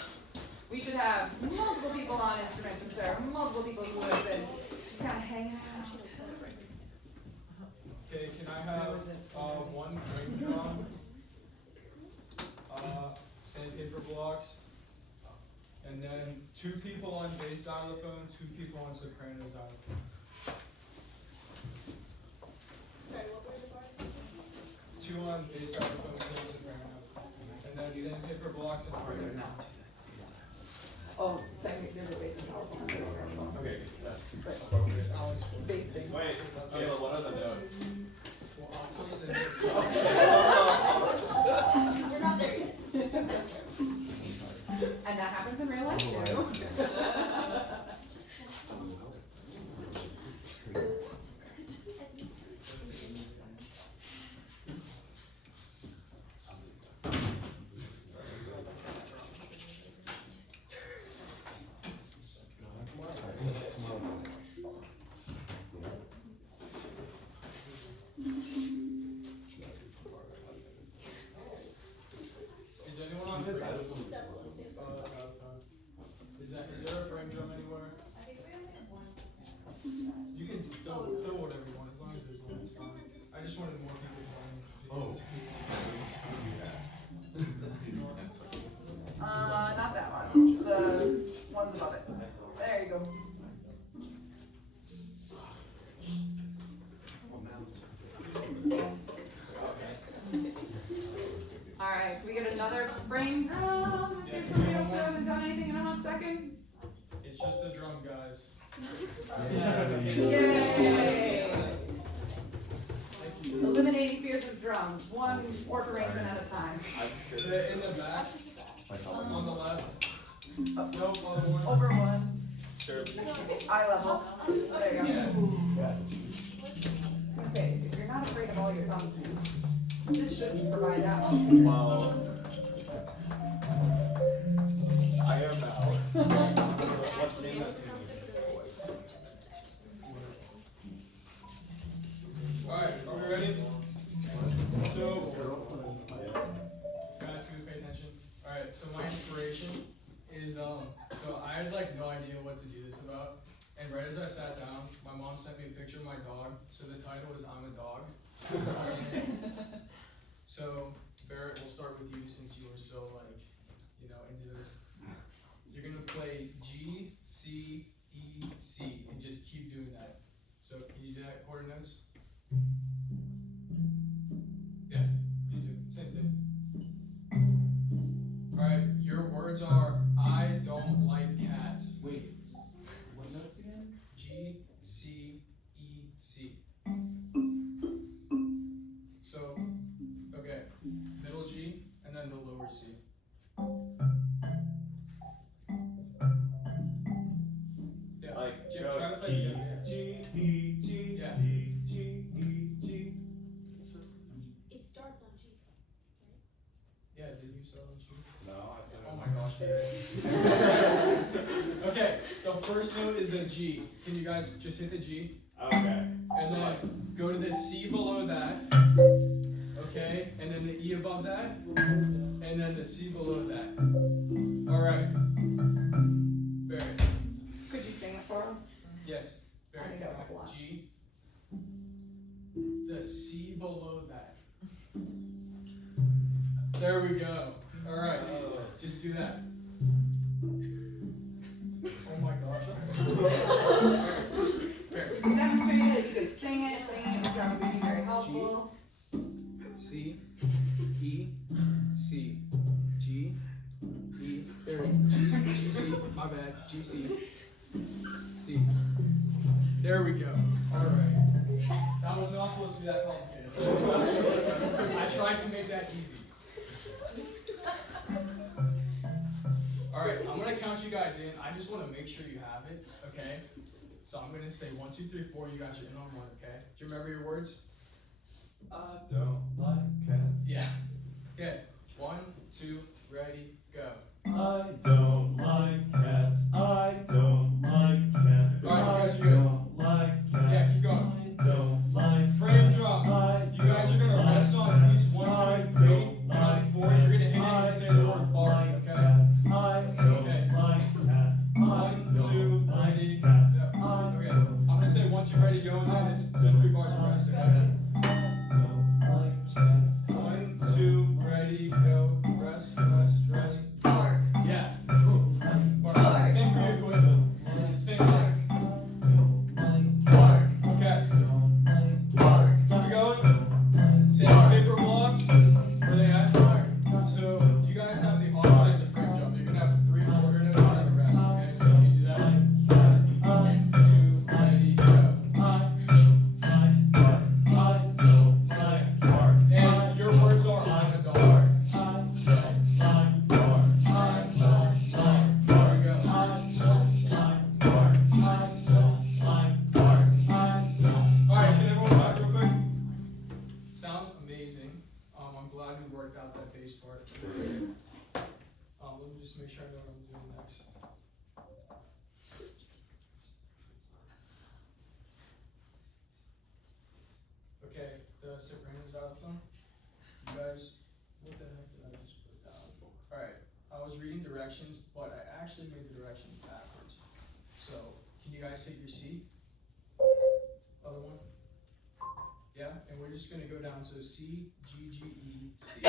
We should have multiple people on instruments instead of multiple people who have been just kind of hanging out. Okay, can I have one frame drum, sandpaper blocks, and then 2 people on bass xylophone, 2 people on soprano xylophone. Sorry, what were the parts? 2 on bass xylophone, 2 on soprano, and then sandpaper blocks and frame. Oh, technically there's a bass and telephone. Okay, that's But appropriate. bass things. Wait, Caleb, what are the notes? Well, I'll tell you the next We're not there yet. And that happens in real life too. Is anyone on frame? Is there a frame drum anywhere? I think we only have one soprano. You can throw whatever you want, as long as there's one, it's fine. I just wanted more people playing. Not that one. The ones above it. There you go. Alright, can we get another frame drum? If somebody else hasn't done anything in a hot second? It's just a drum, guys. Yay! Eliminating fears of drums, one work arrangement at a time. In the back, on the left. Nope, other one. Over one. Shirley. Eye level. There you go. Yeah. I was gonna say, if you're not afraid of all your thumb keys, this should provide that. Well, I am now. What's the name of this? Alright, are we ready? So, guys, can we pay attention? Alright, so my inspiration is, so I had like no idea what to do this about. And right as I sat down, my mom sent me a picture of my dog. So the title is I'm a Dog. So, Barrett, we'll start with you since you were so like, into this. You're gonna play G, C, E, C, and just keep doing that. So can you do that quarter notes? Yeah, you too. Same thing. Alright, your words are I don't like cats. Wait, what notes again? G, C, E, C. So, okay, middle G and then the lower C. Yeah, Like, try to play C, together. G, E, G, Yeah. C, G, E, G. It starts on G. Yeah, did you start on G? No, I said. Oh my gosh, okay, the first note is a G. Can you guys just hit the G? Okay. And then go to the C below that. Okay, and then the E above that. And then the C below that. Alright. Barry. Could you sing it for us? Yes. Barry. I think I'll help a lot. G. The C below that. There we go. Alright. Just do that. Oh my gosh. Barry. You demonstrated that you could sing it would probably be very helpful. C, E, C, G, E, there, G, C, my bad, G, C, C. There we go. Alright. That was not supposed to be that complicated. I tried to make that easy. Alright, I'm gonna count you guys in. I just wanna make sure you have it, okay? So I'm gonna say 1, 2, 3, 4, you guys are in on one, okay? Do you remember your words? I don't like cats. Yeah. Okay. 1, 2, ready, go. I don't like cats. I don't like cats. Alright, you guys are I good. don't like cats. Yeah, keep going. I don't like Frame cats. drop. I You guys are gonna don't rest like on each cats. 1, 2, I and 3, don't and on like 4 you're gonna hit it cats. and say the I word don't bark. 1, 2, ready. Yep. Okay. I'm gonna say 1, 2, ready, go, and then it's the 3 bars of rest. Okay. 1, 2, ready, go, rest, rest, rest. Bark. Yeah. Bark. Same for you, Quin. Same thing. Bark. Okay. Bark. Keep it going. Same paper blocks. Where they at? So you guys have the opposite of the frame jump. You're gonna have 3 quarter notes and the rest. Okay. So can you do that? 1, 2, ready, go. And your words are on a dollar. There we go. Alright, can everyone stop real quick? Sounds amazing. I'm glad we worked out that bass part. Let me just make sure I know what I'm doing next. Okay, the sopranos out of them. You guys, what the heck did I just put down? Alright, I was reading directions, but I actually made the directions backwards. So, can you guys hit your C? Other one? Yeah, and we're just gonna go down, so C, G, G, E, C.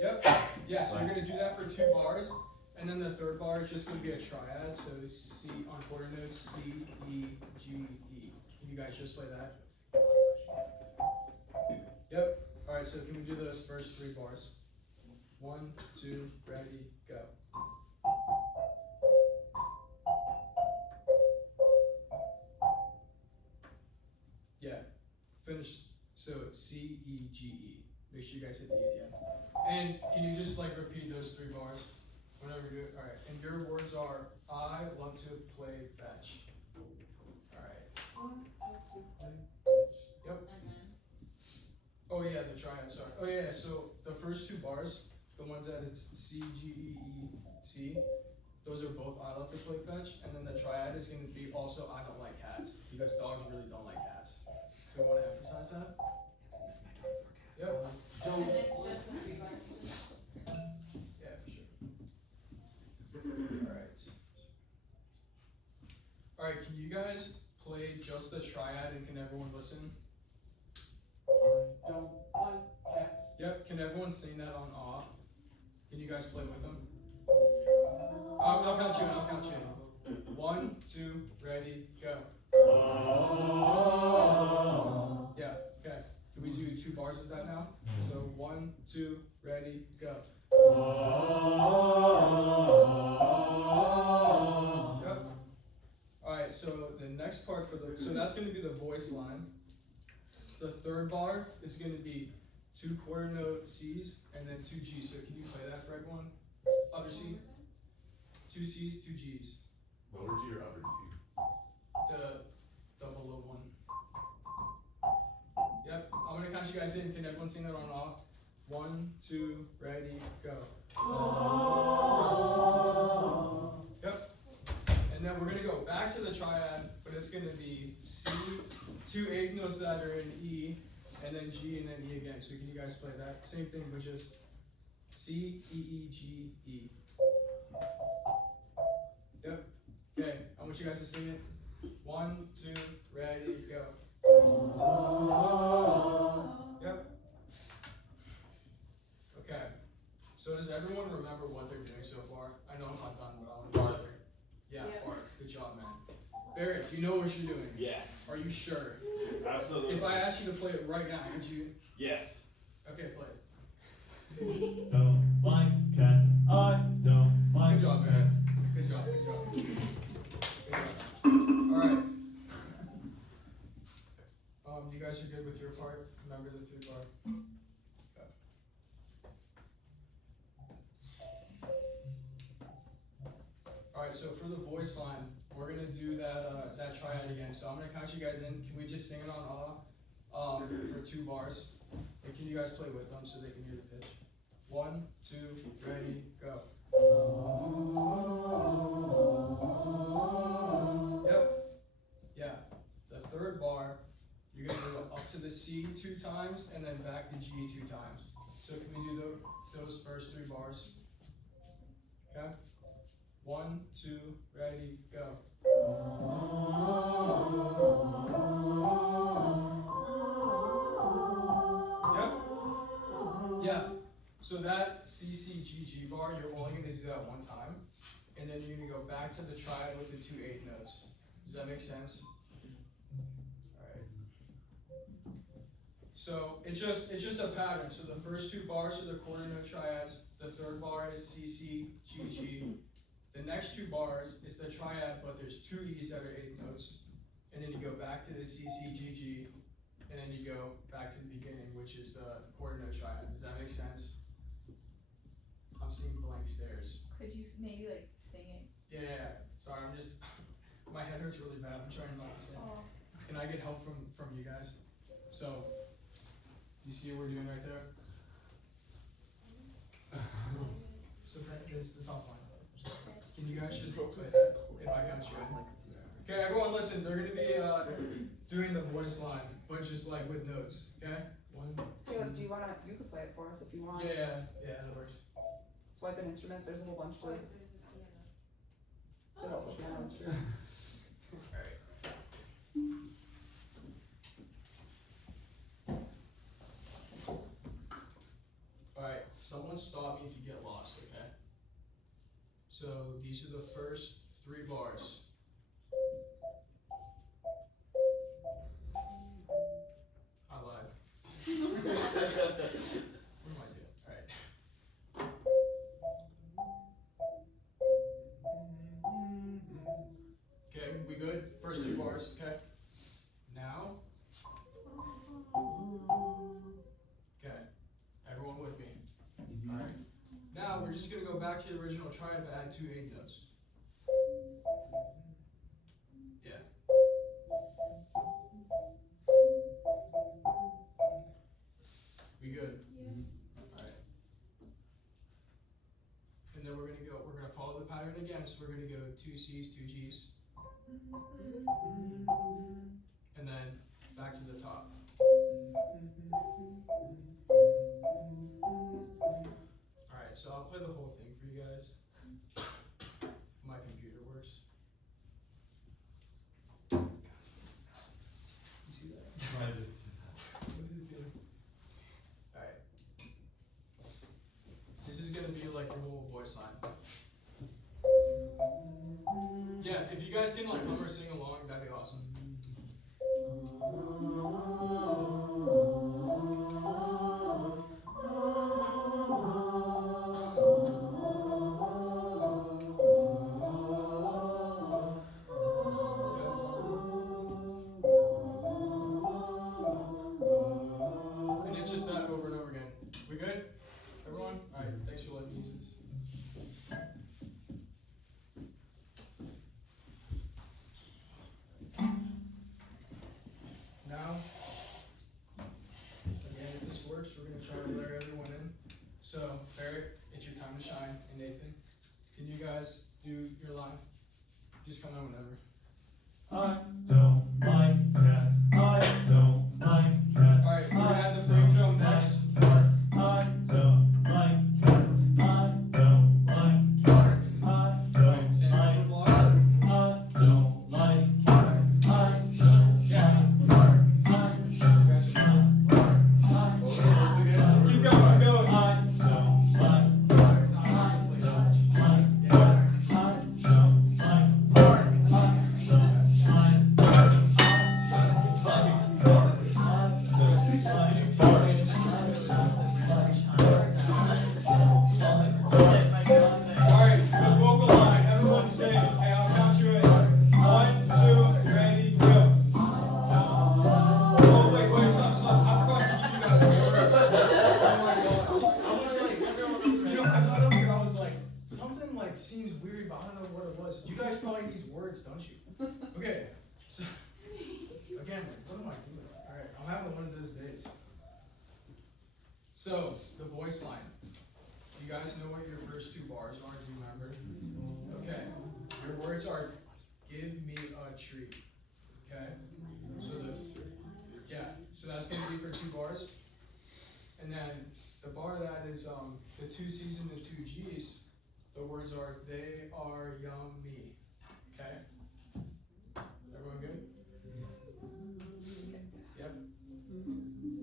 Yep, yeah, so you're gonna do that for 2 bars, and then the 3rd bar is just gonna be a triad, so C on quarter notes, C, E, G, E. Can you guys just play that? Yep, alright, so can we do those first 3 bars? 1, 2, ready, go. Yeah, finish, so C, E, G, E. Make sure you guys hit the E at the end. And can you just like repeat those 3 bars whenever you do it? Alright, and your words are, I love to play fetch. Alright. 1, 2, play fetch. Yep. Oh yeah, the triad, sorry. Oh yeah, so the first 2 bars, the ones that it's C, G, E, E, C, those are both I love to play fetch, and then the triad is going to be also I don't like cats, because dogs really don't like cats. So I want to emphasize that. Yep. And it's just the 3 bars. Yeah, for sure. Alright. Alright, can you guys play just the triad and can everyone listen? I don't like cats. Yep, can everyone sing that on awe? Can you guys play with them? I'll count you in, I'll count you in. 1, 2, ready, go. Yeah, okay. Can we do 2 bars of that now? So 1, 2, ready, go. Yep. Alright, so the next part for the, so that's going to be the voice line. The 3rd bar is going to be 2 quarter note C's and then 2 G's. So can you play that for everyone? Other C? 2 C's, 2 G's. Lower G or upper G? The below one. Yep, I'm gonna count you guys in. Can everyone sing that on off? 1, 2, ready, go. Yep. And then we're gonna go back to the triad, but it's gonna be C, 2 8th notes that are in E, and then G and then E again. So can you guys play that? Same thing, but just C, E, E, G, E. Yep. Okay, I want you guys to sing it. 1, 2, ready, go. Yep. Okay. So does everyone remember what they're doing so far? I know I'm not done, but I want to be sure. Yeah, Bark. Good job, man. Barrett, do you know what you're doing? Yes. Are you sure? Absolutely. If I asked you to play it right now, could you? Yes. Okay, play it. Don't like cats. I don't like Good job, Barrett. Good job, good job. Good job. Alright. You guys are good with your part? Remember the 3 bar? Okay. Alright, so for the voice line, we're gonna do that triad again. So I'm gonna count you guys in. Can we just sing it on awe? For 2 bars. And can you guys play with them so they can hear the pitch? 1, 2, ready, go. Yep. Yeah. The 3rd bar, you're gonna go up to the C 2 times and then back to G 2 times. So can we do those first 3 bars? Okay? 1, 2, ready, go. Yep. Yeah. So that CCGG bar, you're only going to do that one time. And then you're going to go back to the triad with the 2 8 notes. Does that make sense? Alright. So it's just a pattern. So the first 2 bars are the quarter note triads. The third bar is CCGG. The next 2 bars is the triad, but there's 2 E's that are 8 notes. And then you go back to the CCGG, and then you go back to the beginning, which is the quarter note triad. Does that make sense? I'm seeing blank stares. Could you maybe like sing it? Yeah. Sorry, I'm just, my head hurts really bad. I'm trying not to sing. Can I get help from you guys? So, you see what we're doing right there? It's the top line. Can you guys just play that if I got you? Okay, everyone listen, they're gonna be doing the voice line, but just like with notes, okay? 1. Caleb, do you wanna, you could play it for us if you want. Yeah, that works. Swipe an instrument, there's a whole bunch to it. There's also piano instrument. Alright. Alright, someone stop me if you get lost, okay? So these are the first 3 bars. I lied. What am I doing? Alright. Okay, we good? First 2 bars, okay? Now. Okay, everyone with me? Alright. Now we're just gonna go back to the original triad but add 2 8 notes. Yeah. We good? Yes. Alright. And then we're gonna follow the pattern again, so we're gonna go 2 C's, 2 G's. And then back to the top. Alright, so I'll play the whole thing for you guys. If my computer works. You see that? I did see that. What is it doing? Alright. This is gonna be like your whole voice line. Yeah, if you guys can like hum or sing along, that'd be awesome. And it's just that over and over again. We good? Everyone? Alright, thanks for letting me use this. Now, again, if this works, we're going to try to layer everyone in. So, Barrett, it's your time to shine. And Nathan, can you guys do your line? Just come on whenever. I don't like cats. I don't like cats. Alright, we're going to add the frame drum next. I don't like cats. I don't like cats. I don't Same like over blocks. I don't like cats. I don't Yeah. Keep going, keep going. I don't like cats. I don't like cats. I don't like pork. I Alright, the vocal line. Everyone say, hey, I'll count you in. 1, 2, ready, go. Oh, wait, stop. I forgot to give you guys a word. Oh my gosh. I was like, I got up here, I was like, something like seems weird, but I don't know what it was. You guys probably need these words, don't you? Okay, so, again, what am I doing? Alright, I'm having one of those days. So, the voice line. Do you guys know what your first 2 bars are? Do you remember? Okay. Your words are, give me a treat. Okay? So so that's gonna be for 2 bars. And then the bar that is the 2 C's and the 2 G's, the word words are they are yummy. Okay? Everyone good? Yep.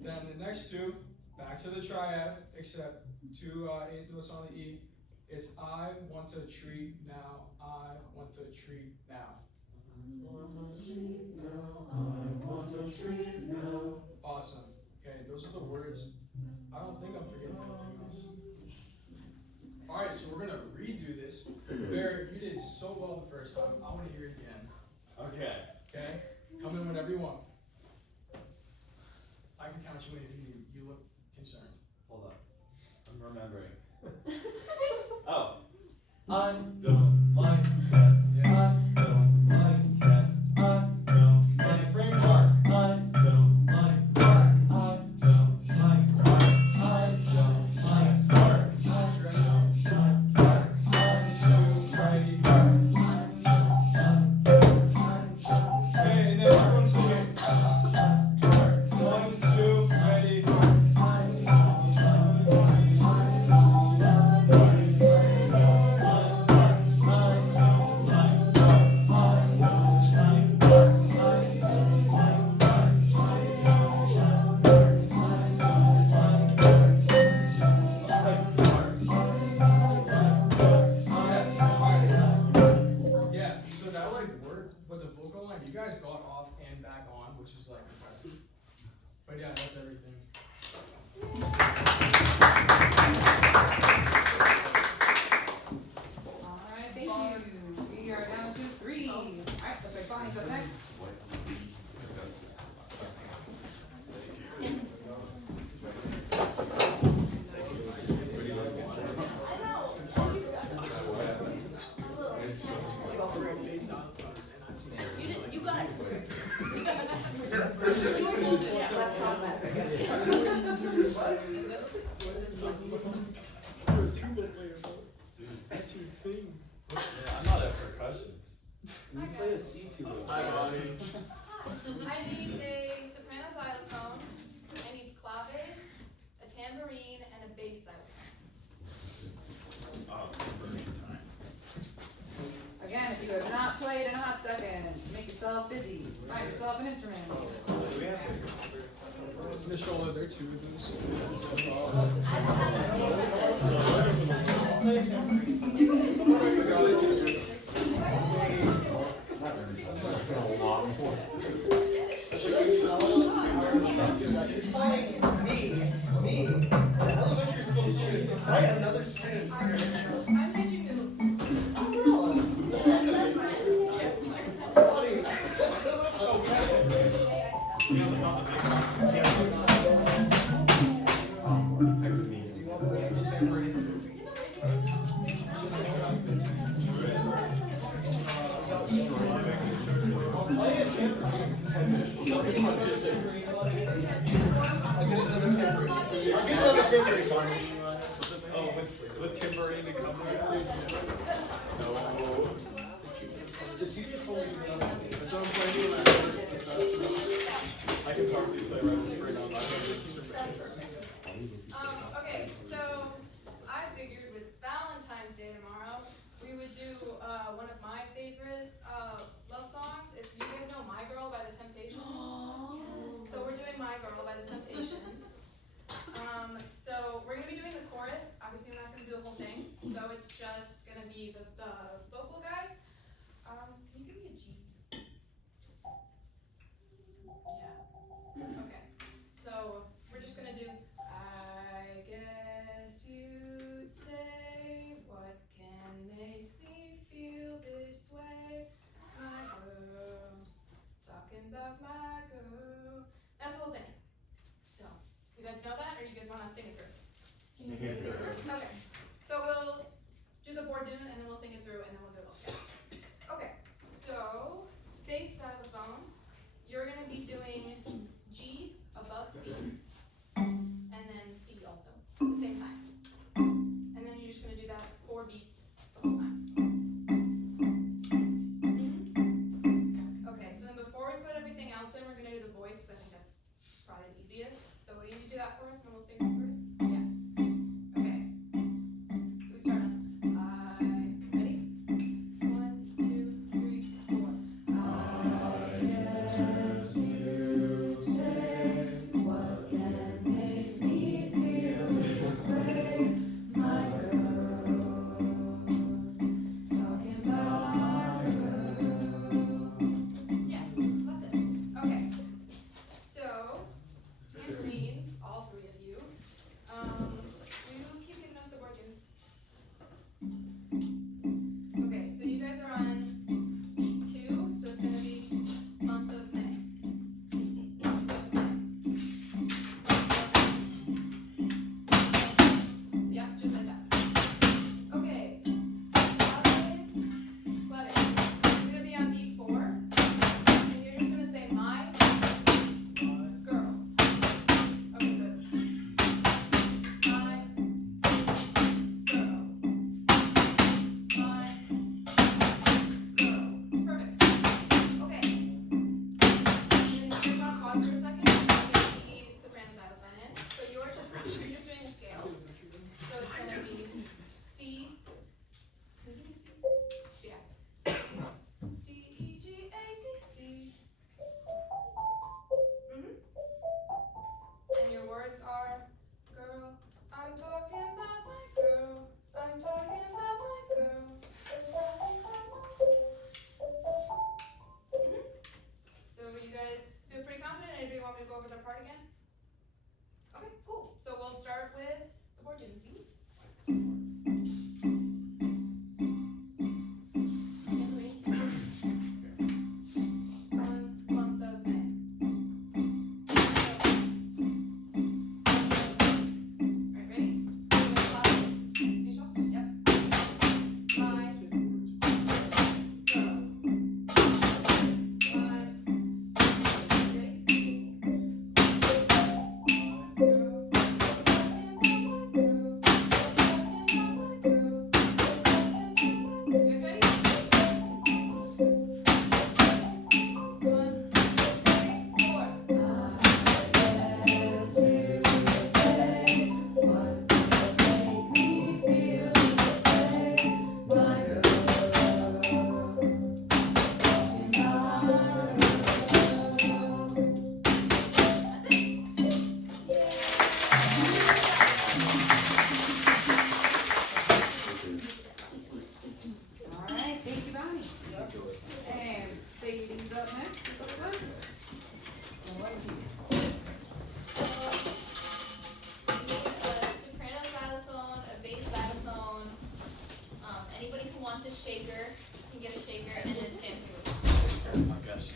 Then the next two, back to the triad, except two eighth notes on the E. It's I want a treat now. I want a treat now. Awesome. Okay, those are the words. I don't think I'm forgetting anything else. Alright, so we're gonna redo this. Barrett, you did so well the first time. I want to hear it again. Okay. Okay? Come in whenever you want. I can count you in if you need. You look concerned. Hold on. I'm remembering. Oh. I don't like cats. Yes. I don't like cats. I don't like frame chart. I don't like cats. I don't like cats. I don't like cats. You ready? Cats. Ready. Okay, and then everyone sing it. 1, 2, ready. Yeah, so that like worked, but the vocal line, you guys got off and back on, which is like impressive. But yeah, that's everything. Alright, thank you. We are down to 3. Alright, looks like Bonnie's up next. You got it. Yeah, less problematic, I guess. That's your thing. Yeah, I'm not a percussionist. You play a C tuba. Hi, Bonnie. I need a soprano xylophone, I need claves, a tambourine, and a bass xylophone. Oh, burning time. Again, if you have not played in a hot second, make yourself busy. Find yourself an instrument. Nishola, there are 2 of those. Me, the elementary school student, why another student? I'm teaching middle Texted me. Oh, with Kimberly to come here? I can hardly play right this right now. Okay, so I figured with Valentine's Day tomorrow, we would do one of my favorite love songs. If you guys know My Girl by the Temptations. So we're doing My Girl by the Temptations. So we're gonna be doing the chorus. Obviously we're not gonna do the whole thing. So it's just gonna be the vocal guys. Can you give me a G? Yeah. Okay. So we're just gonna do I guess you'd say what can make me feel this way? My girl, talking about my girl. That's the whole thing. So, you guys know that, or you guys wanna sing it through? Sing it through. Okay. So we'll do the board tune and then we'll sing it through and then we'll do it all together. Okay. So, bass xylophone, you're gonna be doing G above C, and then C also, at the same time. And then you're just gonna do that 4 beats the whole time. Okay, so then before we put everything else in, we're gonna do the voice, because I think that's probably the easiest. So will you do that for us, and then we'll sing it through? Yeah. Okay. So we start on I wants a shaker can get a shaker, and then Sam can go. I got shaker.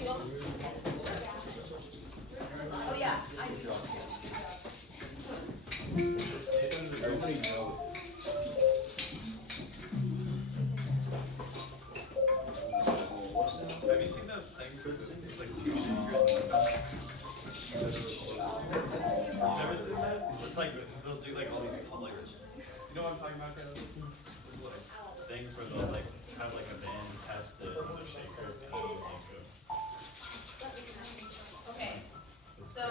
You want? Oh yeah, I do. Everybody knows. Have you seen those things where it's like two shakers in the back? You never seen that? It's like they'll do like all these like, you know what I'm talking about, guys? There's like things where they'll like have like a band attached to the shaker and they'll like go. Okay, so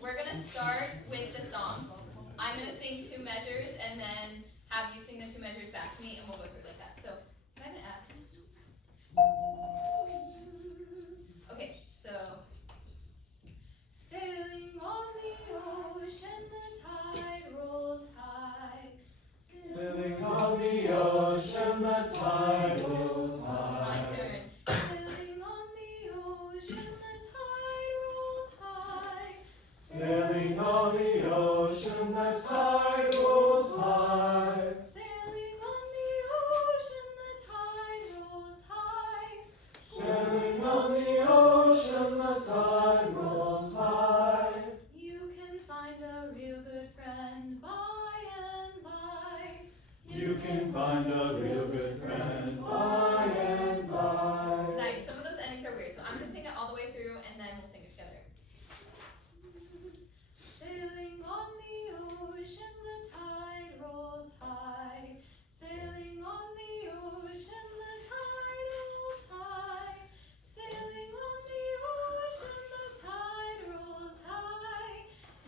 we're gonna start with the song. I'm gonna sing 2 measures and then have you sing the 2 measures back to me, and we'll go through it like that. So, can I have an F? Okay, so. Sailing on the ocean, the tide rolls high. Sailing on the ocean, the tide rolls high. My turn. Sailing on the ocean, the tide rolls high. Sailing on the ocean, the tide rolls high. Sailing on the ocean, the tide rolls high. Sailing on the ocean, the tide rolls high. You can find a real good friend by and by. You can find a real good friend by and by. Nice. Some of those endings are weird, so I'm gonna sing it all the way through, and then we'll sing it together. Sailing on the ocean, the tide rolls high. Sailing on the ocean, the tide rolls high. Sailing on the ocean, the tide rolls high.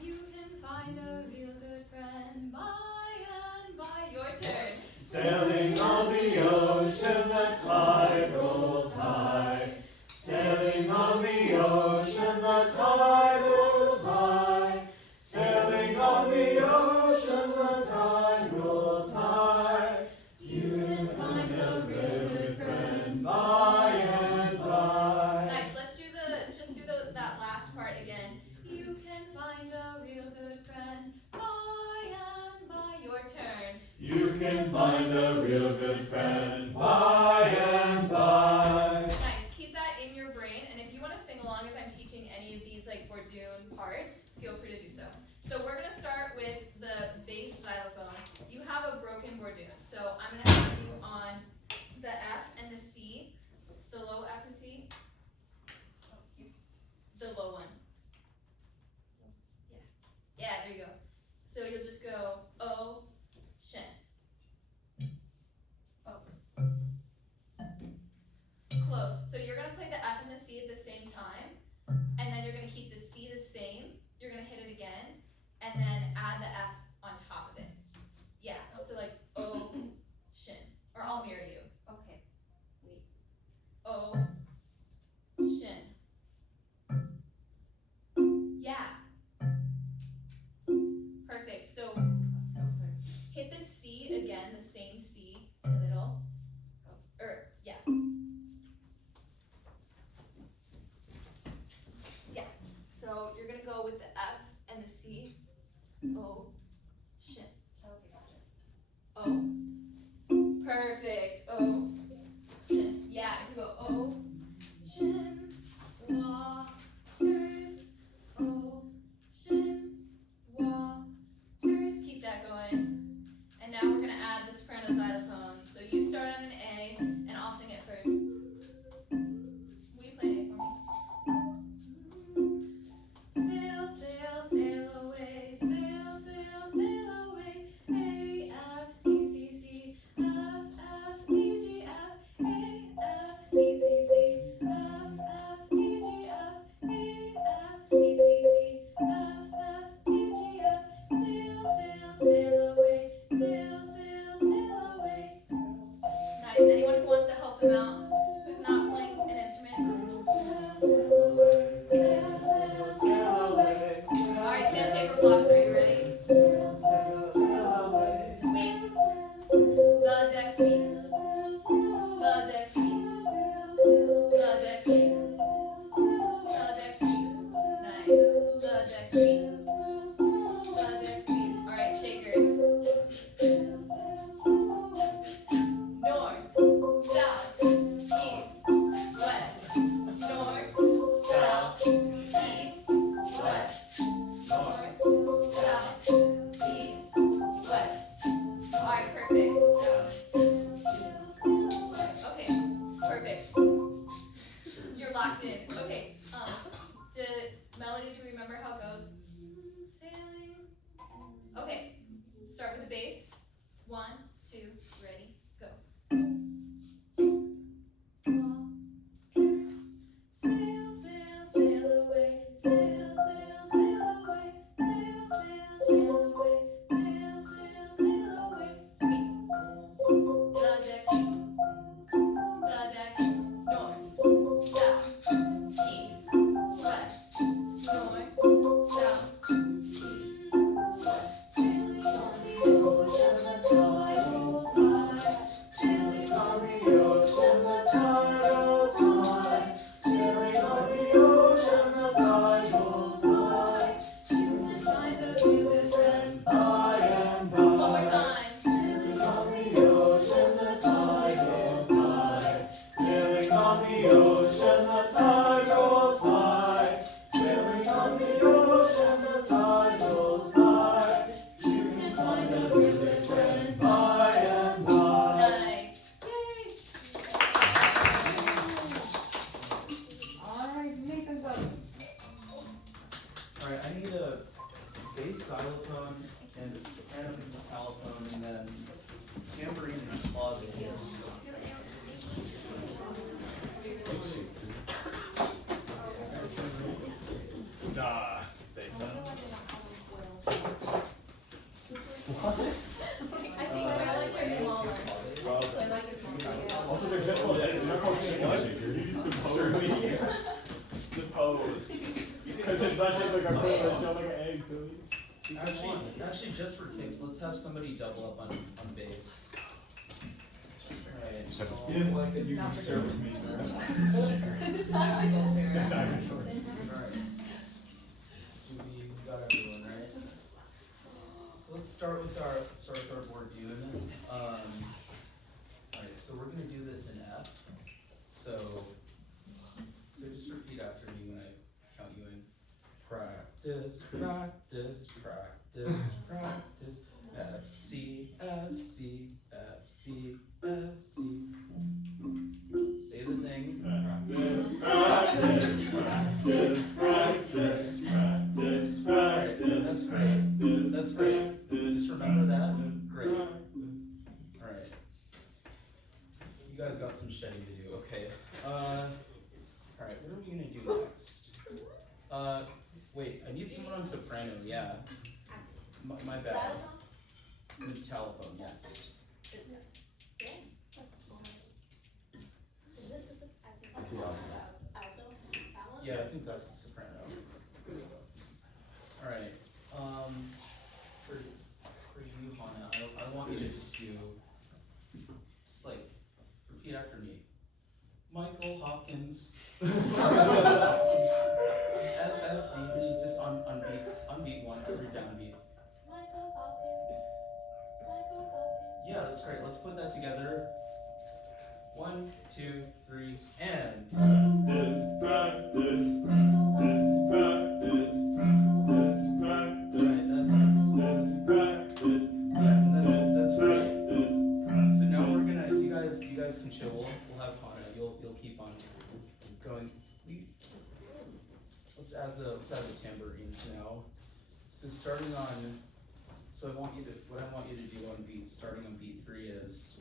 You can find a real good friend by and by. Your turn. Sailing on the ocean, the tide rolls high. Sailing on the ocean, the tide rolls high. Sailing on the ocean, the tide rolls high. You can find a real good friend by and by. Nice. Let's do that last part again. You can find a real good friend by and by. Your turn. You can find a real good friend by and by. Nice. Keep that in your brain, and if you want to sing along as I'm teaching any of these like Bordoon parts, feel free to do so. So we're gonna start with the bass xylophone. You have a broken Bordoon, so I'm gonna have you on the F and the C, the low F and C, the low one. Yeah, there you go. So you'll just go O, shin. Close. So you're gonna play the F and the C at the same time, and then you're gonna keep the C the same. You're gonna hit it again, and then add the F on top of it. Yeah. So like O, shin, or I'll mirror you. Okay. Wait. O, shin. Yeah. Perfect. So hit the C again, the same C in the middle. Yeah. Yeah. So you're gonna go with the F and the C. O, shin. Okay, gotcha. O. Perfect. O, shin. Yeah, you can go O, shin, waters. O, shin, waters. Keep that going. And now we're gonna add the soprano xylophone. So you start on an A, and I'll sing it first. Will you play an A for me? Sail, sail, sail away. Sail, sail, sail away. A, F, C, C, C. F, F, E, G, F. A, F, C, C, C. F, F, E, G, F. A, F, C, C, C. F, F, E, G, F. Sail, sail, sail away. Sail, sail, sail away. Nice. Anyone who wants to help them out, who's not playing an instrument? Sail, sail, sail away. All right, sandpaper blocks. Are you ready? Sail, sail away. Sweep. The deck sweep. The deck sweep. The deck sweep. The deck sweep. Nice. The deck sweep. Alright, I need a bass xylophone and a soprano allophone and then tambourine and clauses. Nah, they said. What? I think they're like they're smaller. They're like smaller. Also, they're just called eggs. They're not called eggs. You just Deposed. because it's not shaped like our foot, but it's shaped like an egg, so. Actually, just for kicks, let's have somebody double up on bass. Alright. You didn't like that you service me, That's the goal, Sarah. Alright. So we got everyone, right? So let's start with our board Dune. Alright, so we're gonna do this in F. So just repeat after me when I count you in. Practice, practice, practice, practice. F, C, F, C, F, C, F, C. Say the thing. Practice, practice, practice, practice, practice, practice. That's great. That's great. Just remember that. Great. Alright. You guys got some shedding to do, okay. Alright, what are we gonna do next? Wait, I need someone on soprano, yeah. My bad. Telephone, yes. Is this the, I think that's the alto, that one? Yeah, I think that's the soprano. Alright, for you, Hannah, I want you to just do, just like, repeat after me. Michael Hopkins. F, D, D, just on beat one, every downbeat. Michael Hopkins. Michael Hopkins. Yeah, that's great. Let's put that together. 1, 2, 3, and. Practice, practice, practice, practice, practice, practice. Right, that's practice. Yeah, that's great. So now we're gonna, you guys can chill. We'll have Hannah. You'll keep on going. Let's add the tambourines now. So starting on. So what I want you to do on starting on beat 3 is,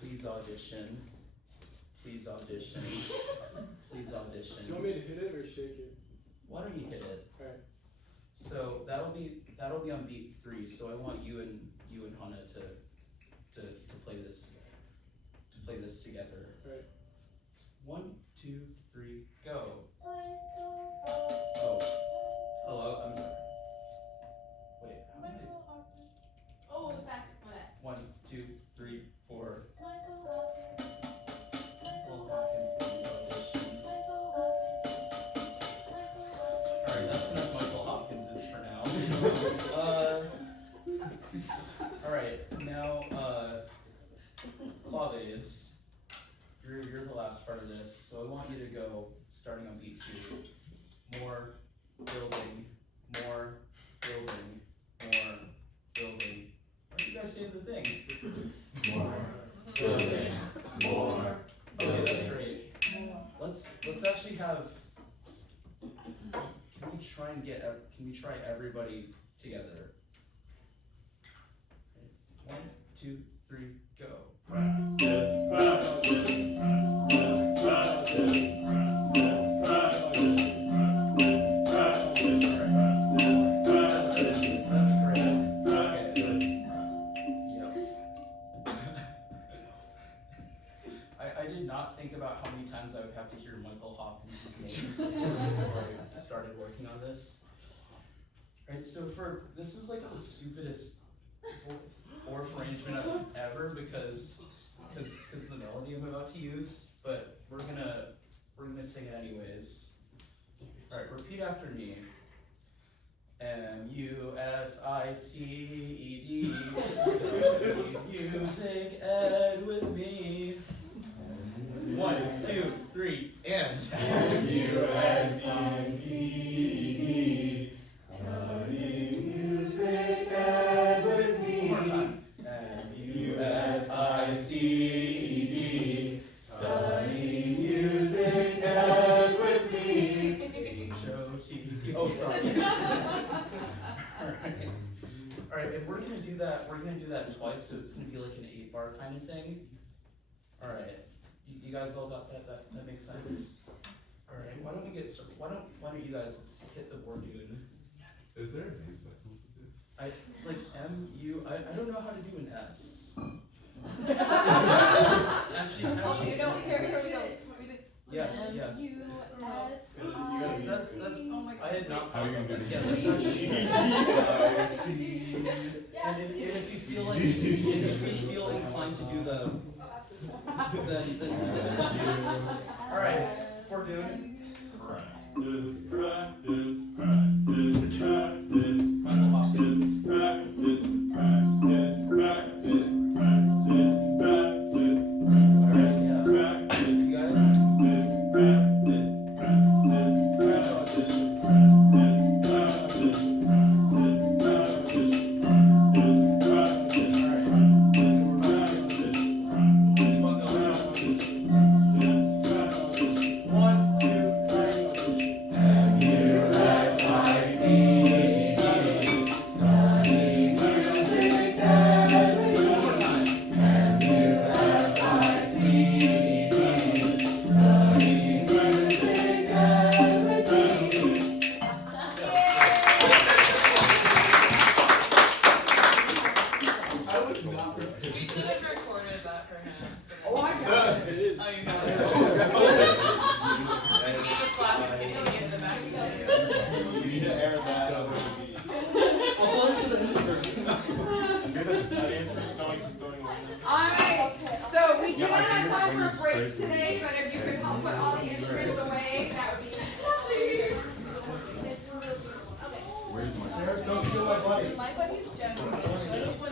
please audition, please audition, please audition. Do you want me to hit it or shake it? Why don't you hit it? Alright. So that'll be on beat 3. So I want you and Hannah to play this together. Alright. 1, 2, 3, go. Oh, hello. I'm sorry. Wait, how many? Oh, it's back. My bad. 1, 2, 3, 4. Michael Hopkins. Michael Hopkins, please audition. Alright, that's enough Michael Hopkinses for now. Alright, now, Claves, you're the last part of this, so I want you to go, starting on beat 2, more building, more building, more building. Why are you guys saying the thing? More building, more. Okay, that's great. Let's actually have. Can we try everybody together? 1, 2, 3, go. Practice, practice, practice, practice, practice, practice, practice, practice, practice. That's great. Okay. Yep. I did not think about how many times I would have to hear Michael Hopkins' name before I started working on this. Right, so this is like the stupidest fourth arrangement I've ever because the melody I'm about to use, but we're gonna sing it anyways. Alright, repeat after me. M-U-S-I-C-E-D, study music ed with me. 1, 2, 3, and M-U-S-I-C-E-D, study music ed with me. One more time. M-U-S-I-C-E-D, study music ed with me. H-O-T-T. Oh, sorry. Alright, and we're gonna do that twice, so it's gonna be like an 8-bar kind of thing. Alright, you guys all got that? That makes sense? Alright, why don't we get started? Why don't you guys hit the board, dude? Is there an ace that comes with this? I don't know how to do an S. Actually, You know, here we go. yes. That's, Oh my God. I had not How are you thought gonna about do that. that? Yeah, that's actually. And if you feel inclined to do then do it. Alright, we're doing. Practice, practice, practice, practice, practice, practice, practice, practice, practice, practice, Alright, yeah. practice, You guys? practice, practice, practice, practice, practice, Alright, so we do not have time for a break today, but if you could help put all the instruments away, that would be lovely. Where's my? Don't feel my buddy. My buddy's generally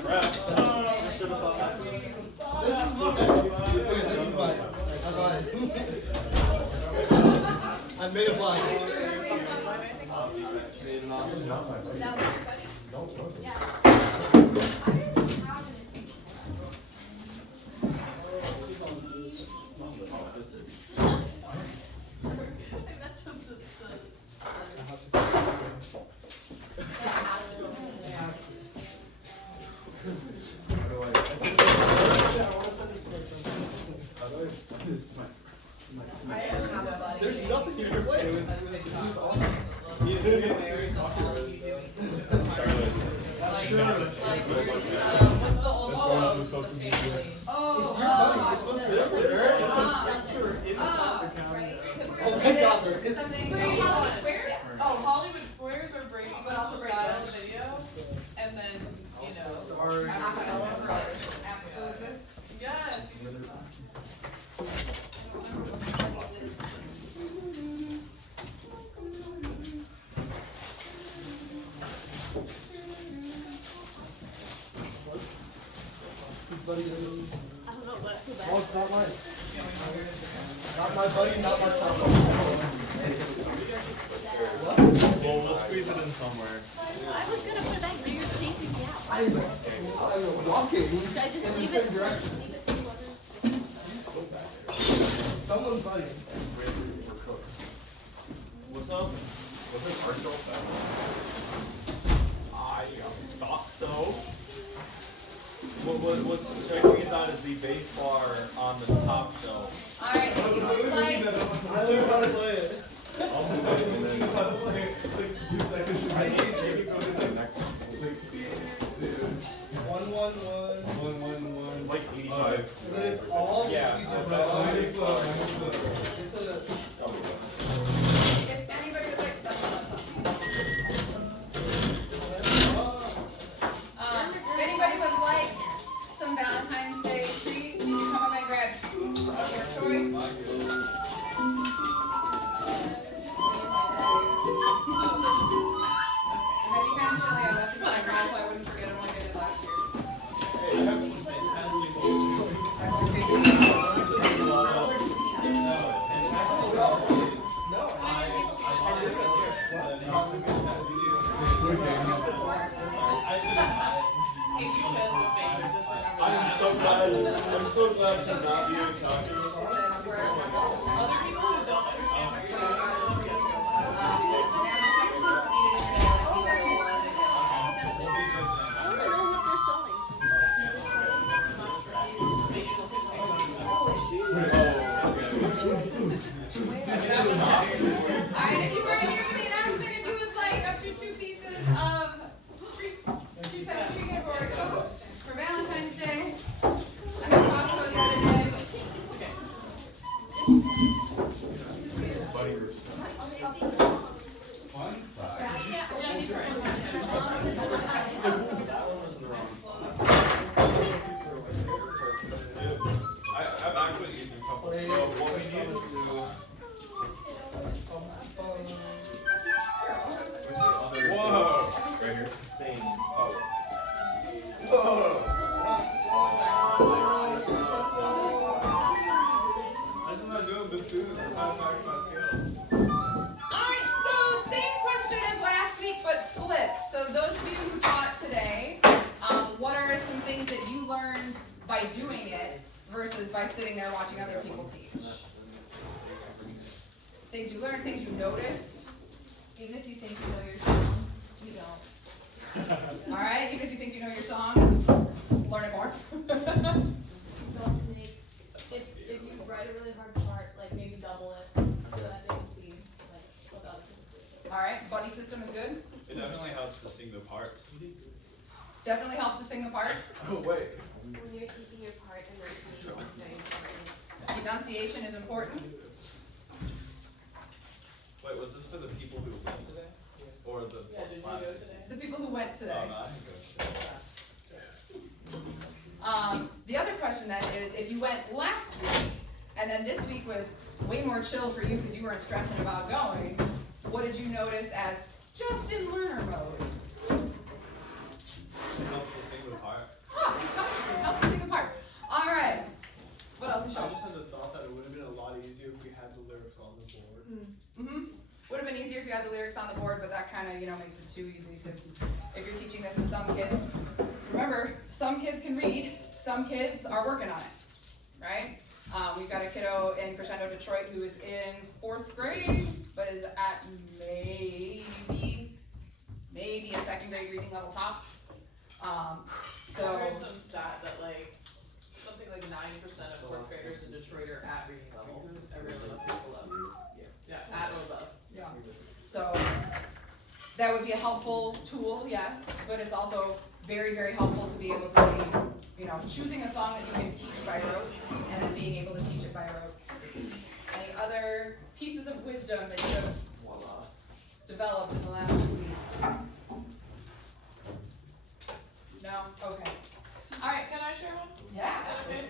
Crap. I should have thought that. This is mine. I got it. I made a blind. Not my buddy. That was your buddy? No, it wasn't. Yeah. I messed up the There's nothing you can play. It was awesome. What's the old show? The family. It's your buddy. You're supposed to be up there. right? Oh my God, there is. Oh, Hollywood Squares or Brady But also Bunch Brady style Bunch. video, and then, you know. Sorry. Acapella for absolutist. Yes. Whose buddy is it? I don't know, but I feel bad. Oh, it's not mine. Yeah, we know where it is. Not my buddy, not my friend. Well, we'll squeeze it in somewhere. I was gonna put it back, but you're facing me out. I'm walking Should I just in leave the it? same direction. Leave it to you on Someone's buddy. We're cooked. What's up? Was it our show? I thought so. What's striking is that is the bass bar on the top shelf. Alright, if you would like, I learned how to play it. I'll move it and then how to play it like 2 seconds. Maybe go to the next one. One, one, one. 1, 1, 1. Like 85. And then it's all Yeah. these are It's if anybody would like that. If anybody would like some Valentine's Day treats, you can come up and grab of your choice. Have you kind of chilly? I left it timer so I wouldn't forget it like I did last year. Hey, you have some fantastic news. If you chose this major, just remember I'm that. so glad to not be a doctor. Other people who don't understand what you're doing, you have to go back. treats. Treat for Valentine's Day. I had Costco the other day. Buddy group stuff. Fun size. That one was in the wrong spot. I'm actually using a couple. So what we need to do. Whoa! Right here. Thing. Oh. Whoa! That's what I'm doing bassoon. That's how I practice my skills. Alright, so same question as last week, but flipped. So those of you who taught today, what are some things that you learned by doing it versus by sitting there watching other people teach? Things you learned, things you noticed. Even if you think you know your song, you don't. Alright, even if you think you know your song, learn it more. If you write a really hard part, like maybe double it so that they can see like what the other people do. Alright, buddy system is good. It definitely helps to sing the parts. Definitely helps to sing the parts. Oh wait. When you're teaching your part, enunciation is very important. Enunciation is important. Wait, was this for the people who went today? Or the Yeah, did you class? go today? The people who went today. Oh, no, I didn't go today. The other question then is, if you went last week, and then this week was way more chill for you because you weren't stressing about going, what did you notice as just in learner mode? It helps to sing the part. Huh, how interesting, helps to sing the part. Alright, what else, I Michelle? just had the thought that it would have been a lot easier if we had the lyrics on the board. Mm-hmm. Would have been easier if you had the lyrics on the board, but that kind of, makes it too easy, because if you're teaching this to some kids, remember, some kids can read, some kids are working on it, right? We've got a kiddo in Crescendo, Detroit, who is in 4th grade, but is at maybe a 2nd grade reading level tops. I heard some stat that like, something like 9% of 4th graders in Detroit are at reading level. Everyone else is below. Yeah, at or above. Yeah. So that would be a helpful tool, yes, but it's also very, very helpful to be able to be, choosing a song that you can teach by rote and then being able to teach it by rote. Any other pieces of wisdom that you have developed in the last 2 weeks? No? Okay. Alright, can I share one? Yeah. Okay.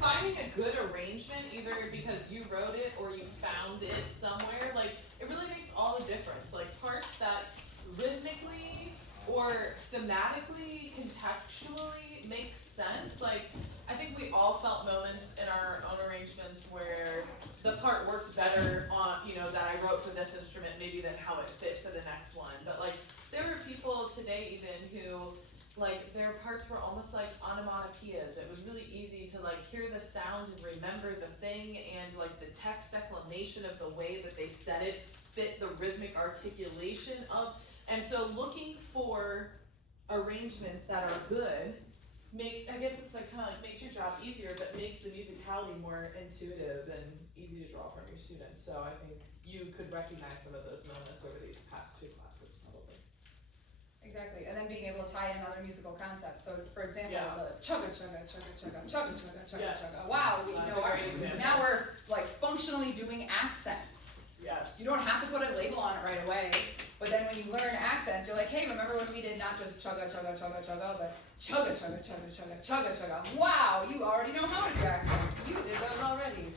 Finding a good arrangement, either because you wrote it or you found it somewhere, like, it really makes all the difference. Like, parts that rhythmically or thematically, contextually make sense. Like, I think we all felt moments in our own arrangements where the part worked better on, that I wrote for this instrument maybe than how it fit for the next one. But like, there were people today even who, like, their parts were almost like onomatopoeias. It was really easy to like hear the sound and remember the thing, and like the text declamation of the way that they said it fit the rhythmic articulation of. And so looking for arrangements that are good makes, I guess it's like kind of like makes your job easier, but makes the musicality more intuitive and easy to draw from your students. So I think you could recognize some of those moments over these past 2 classes probably. Exactly, and then being able to tie in other musical concepts. So, for example, Yeah. the chugga chugga chugga chugga chugga chugga chugga Yes. chugga. Wow, we That's know a great example. now we're like functionally doing accents. Yes. You don't have to put a label on it right away, but then when you learn accents, you're like, hey, remember when we did not just chugga chugga chugga chugga, but chugga chugga chugga chugga chugga chugga. Wow, you already know how to do accents. You did those already,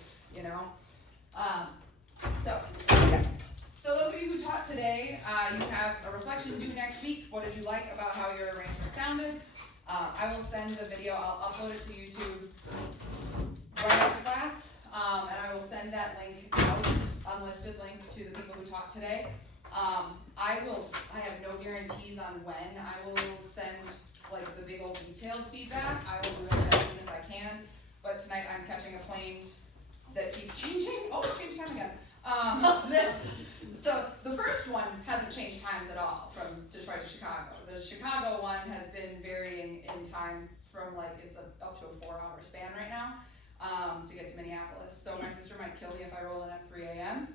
So, yes. So those of you who taught today, you have a reflection due next week. What did you like about how your arrangement sounded? I will send the video, I'll upload it to YouTube right after class, and I will send that link out, unlisted link to the people who taught today. I have no guarantees on when I will send like the big old detailed feedback. I will do it as soon as I can, but tonight I'm catching a plane that keeps changing. Oh, it changed time again. So the first one hasn't changed times at all from Detroit to Chicago. The Chicago one has been varying in time from like, it's up to a 4-hour span right now to get to Minneapolis. So my sister might kill me if I roll in at 3 a.m.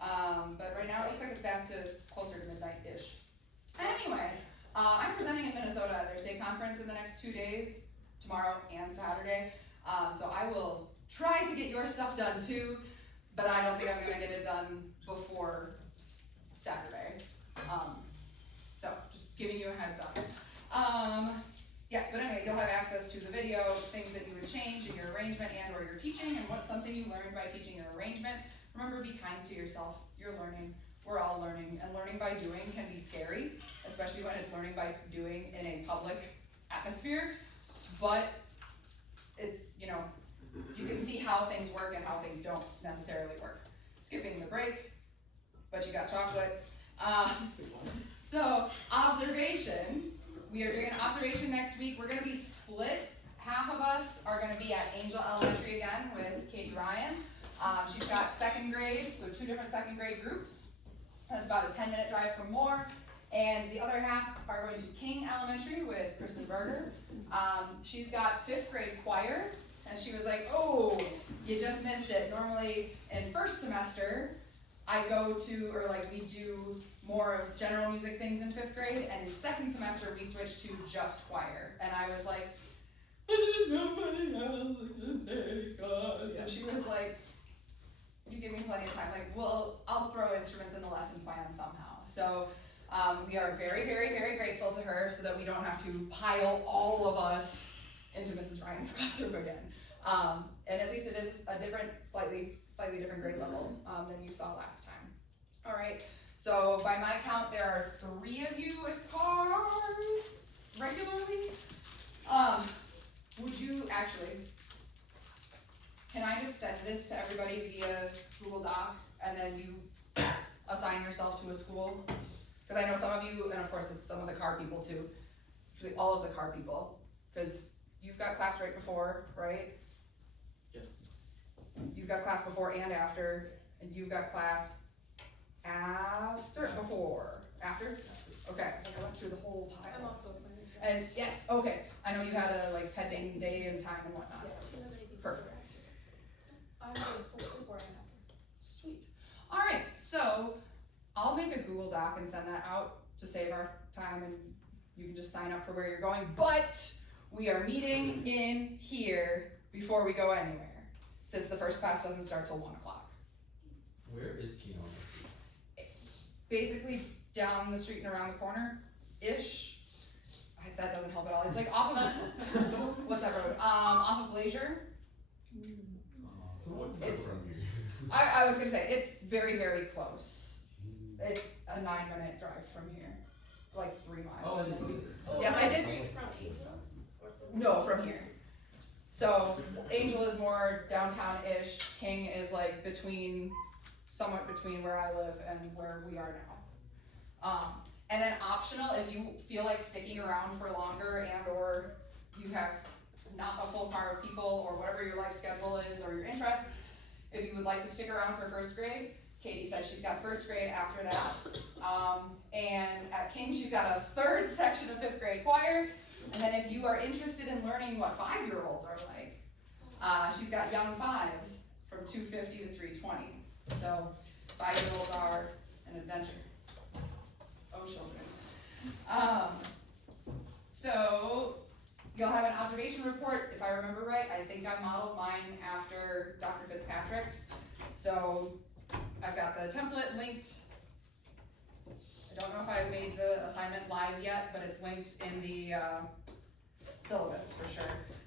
But right now it looks like it's back to closer to midnight-ish. Anyway, I'm presenting in Minnesota at their state conference in the next 2 days, tomorrow and Saturday. So I will try to get your stuff done too, but I don't think I'm gonna get it done before Saturday. So just giving you a heads up. Yes, but anyway, you'll have access to the video, things that you would change in your arrangement and or your teaching, and what's something you learned by teaching your arrangement. Remember, be kind to yourself. You're learning. We're all learning, and learning by doing can be scary, especially when it's learning by doing in a public atmosphere, but it's, you know, you can see how things work and how things don't necessarily work. Skipping the break, but you got chocolate. So, observation. We are doing an observation next week. We're gonna be split. Half of us are gonna be at Angel Elementary again with Katie Ryan. She's got second grade, so 2 different second grade groups. That's about a 10-minute drive from Moore. And the other half are going to King Elementary with Kristen Berger. She's got 5th grade choir, and she was like, oh, you just missed it. Normally in first semester, I go to, or like we do more of general music things in 5th grade, and in second semester we switched to just choir. And I was like, there's nobody else that can take us. And she was like, you give me plenty of time. Like, well, I'll throw instruments in the lesson plan somehow. So we are very, very, very grateful to her so that we don't have to pile all of us into Mrs. Ryan's classroom again. And at least it is a different, slightly different grade level than you saw last time. All right, so by my count, there are 3 of you with cars regularly. Would you actually, can I just send this to everybody via Google Doc and then you assign yourself to a school? Because I know some of you, and of course it's some of the car people too, actually all of the car people, because you've got class right before, right? Yes. You've got class before and after, and you've got class after, before, after? Okay, so I went through the whole pile. I'm also planning. And yes, okay, I know you had a like pending day and time and whatnot. Perfect. I'm doing before and after. Sweet. All right, so I'll make a Google Doc and send that out to save our time, and you can just sign up for where you're going, but we are meeting in here before we go anywhere, since the first class doesn't start till 1 o'clock. Where is Keon? Basically down the street and around the corner-ish. That doesn't help at all. It's like off of, what's that road? Off of Glacier. So what's It's- from here? I was gonna say, it's very, very close. It's a 9-minute drive from here, like 3 miles. Maybe. Yes, I did. From Angel? No, from here. So Angel is more downtown-ish. King is like somewhat between where I live and where we are now. And then optional, if you feel like sticking around for longer and or you have not a full car of people or whatever your life schedule is or your interests, if you would like to stick around for first grade, Katie said she's got first grade after that. And at King, she's got a 3rd section of 5th grade choir. And then if you are interested in learning what 5-year-olds are like, she's got young 5s from 250 to 320. So 5-year-olds are an adventure. Oh, children. So you'll have an observation report. If I remember right, I think I modeled mine after Dr. Fitzpatrick's. So I've got the template linked. I don't know if I made the assignment live yet, but it's linked in the syllabus for sure.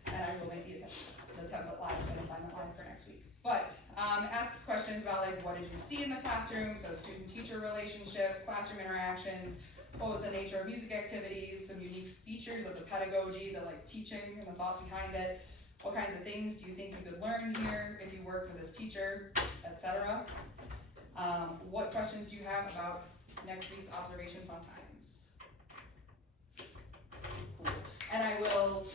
And I will make the template live and assignment live for next week. But asks questions about like, what did you see in the classroom? So student-teacher relationship, classroom interactions, what was the nature of music activities, some unique features of the pedagogy, the like teaching and the thought behind it. What kinds of things do you think you could learn here if you worked with this teacher, etc. What questions do you have about next week's observation fun times? Cool. And I will,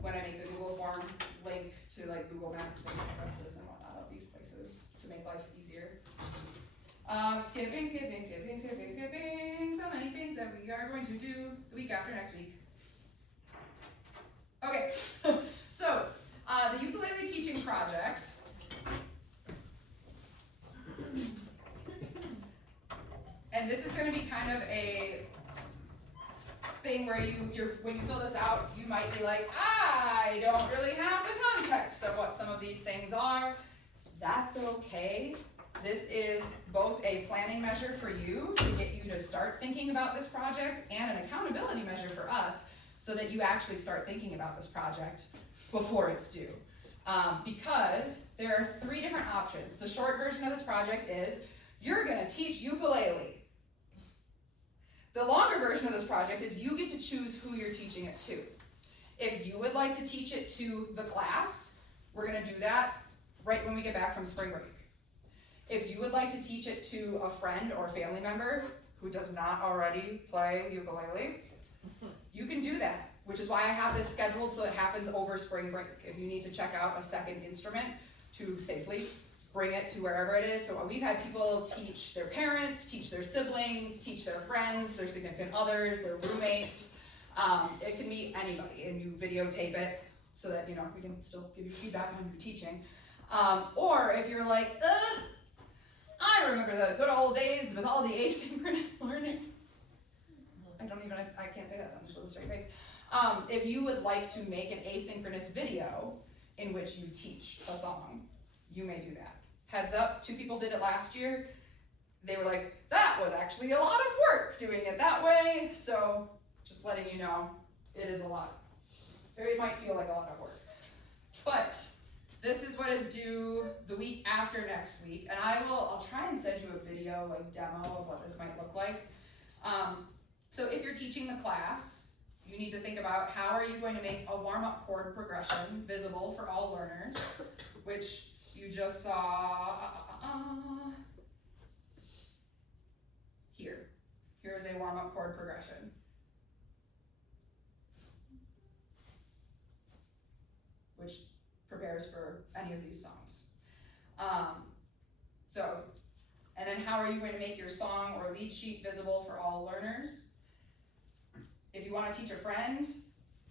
when I make the Google form, link to like Google Maps and addresses and whatnot of these places to make life easier. Skipping. So many things that we are going to do the week after next week. Okay, so the ukulele teaching project And this is gonna be kind of a thing where when you fill this out, you might be like, I don't really have the context of what some of these things are. That's okay. This is both a planning measure for you to get you to start thinking about this project and an accountability measure for us so that you actually start thinking about this project before it's due. Because there are 3 different options. The short version of this project is, you're gonna teach ukulele. The longer version of this project is you get to choose who you're teaching it to. If you would like to teach it to the class, we're gonna do that right when we get back from spring break. If you would like to teach it to a friend or family member who does not already play ukulele, you can do that, which is why I have this scheduled so it happens over spring break. If you need to check out a second instrument to safely bring it to wherever it is. So we've had people teach their parents, teach their siblings, teach their friends, their significant others, their roommates. It can be anybody, and you videotape it so that, we can still give you feedback on your teaching. Or if you're like, I remember the good old days with all the asynchronous learning. I can't say that sentence with a straight face. If you would like to make an asynchronous video in which you teach a song, you may do that. Heads up, 2 people did it last year. They were like, that was actually a lot of work doing it that way. So just letting you know, it is a lot. Or it might feel like a lot of work. But this is what is due the week after next week. And I'll try and send you a video, demo of what this might look like. So if you're teaching the class, you need to think about how are you going to make a warm-up chord progression visible for all learners, which you just saw here. Here's a warm-up chord progression. Which prepares for any of these songs. And then how are you going to make your song or lead sheet visible for all learners? If you want to teach a friend,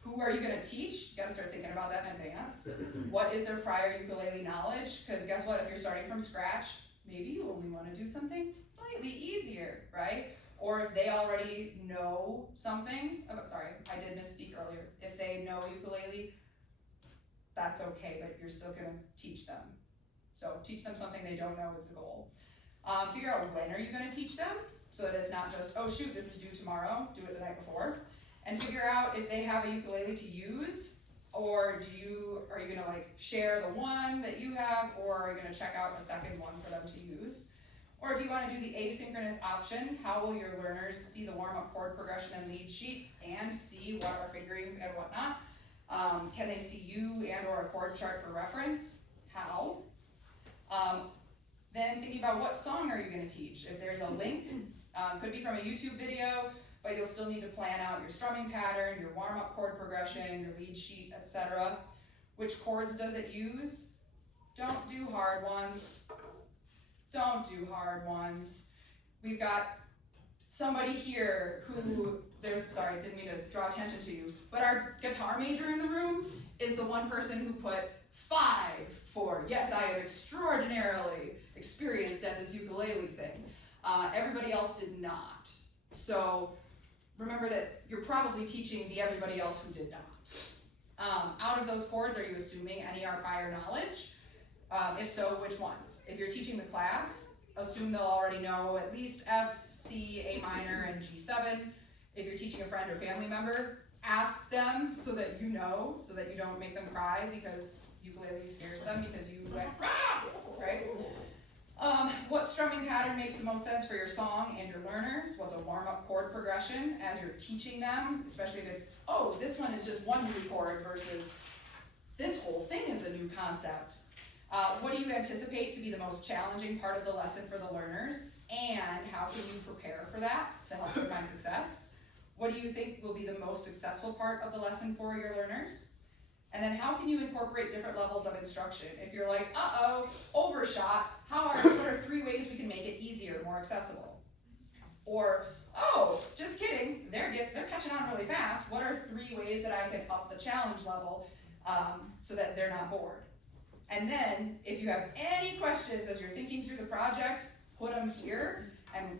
who are you going to teach? You got to start thinking about that in advance. What is their prior ukulele knowledge? Because guess what, if you're starting from scratch, maybe you only want to do something slightly easier, right? Or if they already know something, I did misspeak earlier. If they know ukulele, that's okay, but you're still gonna teach them. So teach them something they don't know is the goal. Figure out when are you gonna teach them, so that it's not just, oh shoot, this is due tomorrow, do it the night before. And figure out if they have a ukulele to use, or are you gonna share the one that you have, or are you gonna check out a second one for them to use? Or if you wanna do the asynchronous option, how will your learners see the warm-up chord progression and lead sheet and see what are fingerings and whatnot? Can they see you and or a chord chart for reference? How? Then thinking about what song are you going to teach? If there's a link, could be from a YouTube video, but you'll still need to plan out your strumming pattern, your warm-up chord progression, your lead sheet, etc. Which chords does it use? Don't do hard ones. Don't do hard ones. We've got somebody here who, didn't mean to draw attention to you, but our guitar major in the room is the one person who put 5 for, yes, I am extraordinarily experienced at this ukulele thing. Everybody else did not. So remember that you're probably teaching the everybody else who did not. Out of those chords, are you assuming any are prior knowledge? If so, which ones? If you're teaching the class, assume they'll already know at least F, C, A minor, and G7. If you're teaching a friend or family member, ask them so that you know, so that you don't make them cry because ukulele scares them because you went, rah, right? What strumming pattern makes the most sense for your song and your learners? What's a warm-up chord progression as you're teaching them, especially if it's, oh, this one is just one new chord versus this whole thing is a new concept. What do you anticipate to be the most challenging part of the lesson for the learners, and how can you prepare for that to help them find success? What do you think will be the most successful part of the lesson for your learners? And then how can you incorporate different levels of instruction? If you're like, uh-oh, overshot, what are 3 ways we can make it easier, more accessible? Or, oh, just kidding, they're catching on really fast. What are 3 ways that I can up the challenge level so that they're not bored? And then, if you have any questions as you're thinking through the project, put them here, and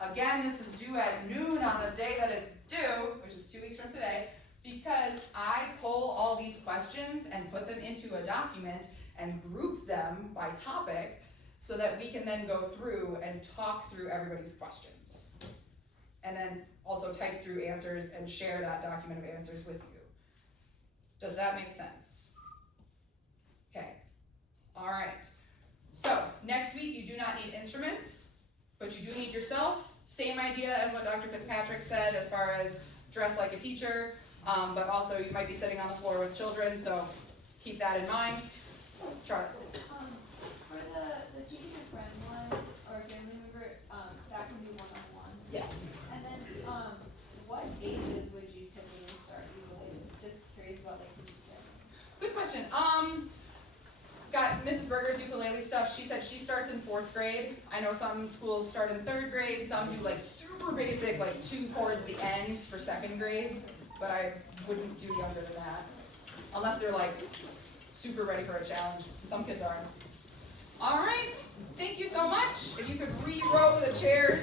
Again, this is due at noon on the day that it's due, which is 2 weeks from today, because I pull all these questions and put them into a document and group them by topic so that we can then go through and talk through everybody's questions. And then also type through answers and share that document of answers with you. Does that make sense? Okay. All right. So next week you do not need instruments, but you do need yourself. Same idea as what Dr. Fitzpatrick said as far as dress like a teacher, but also you might be sitting on the floor with children, so keep that in mind. Charlotte. For the teaching a friend one, or a family member, that can be one-on-one. Yes. And then, what ages would you typically start ukulele? Just curious about like teaching families. Good question. Got Mrs. Berger's ukulele stuff. She said she starts in 4th grade. I know some schools start in 3rd grade. Some do like super basic, like 2 chords the end for 2nd grade. But I wouldn't do younger than that, unless they're like super ready for a challenge. Some kids aren't. All right. Thank you so much. If you could re-row the chairs.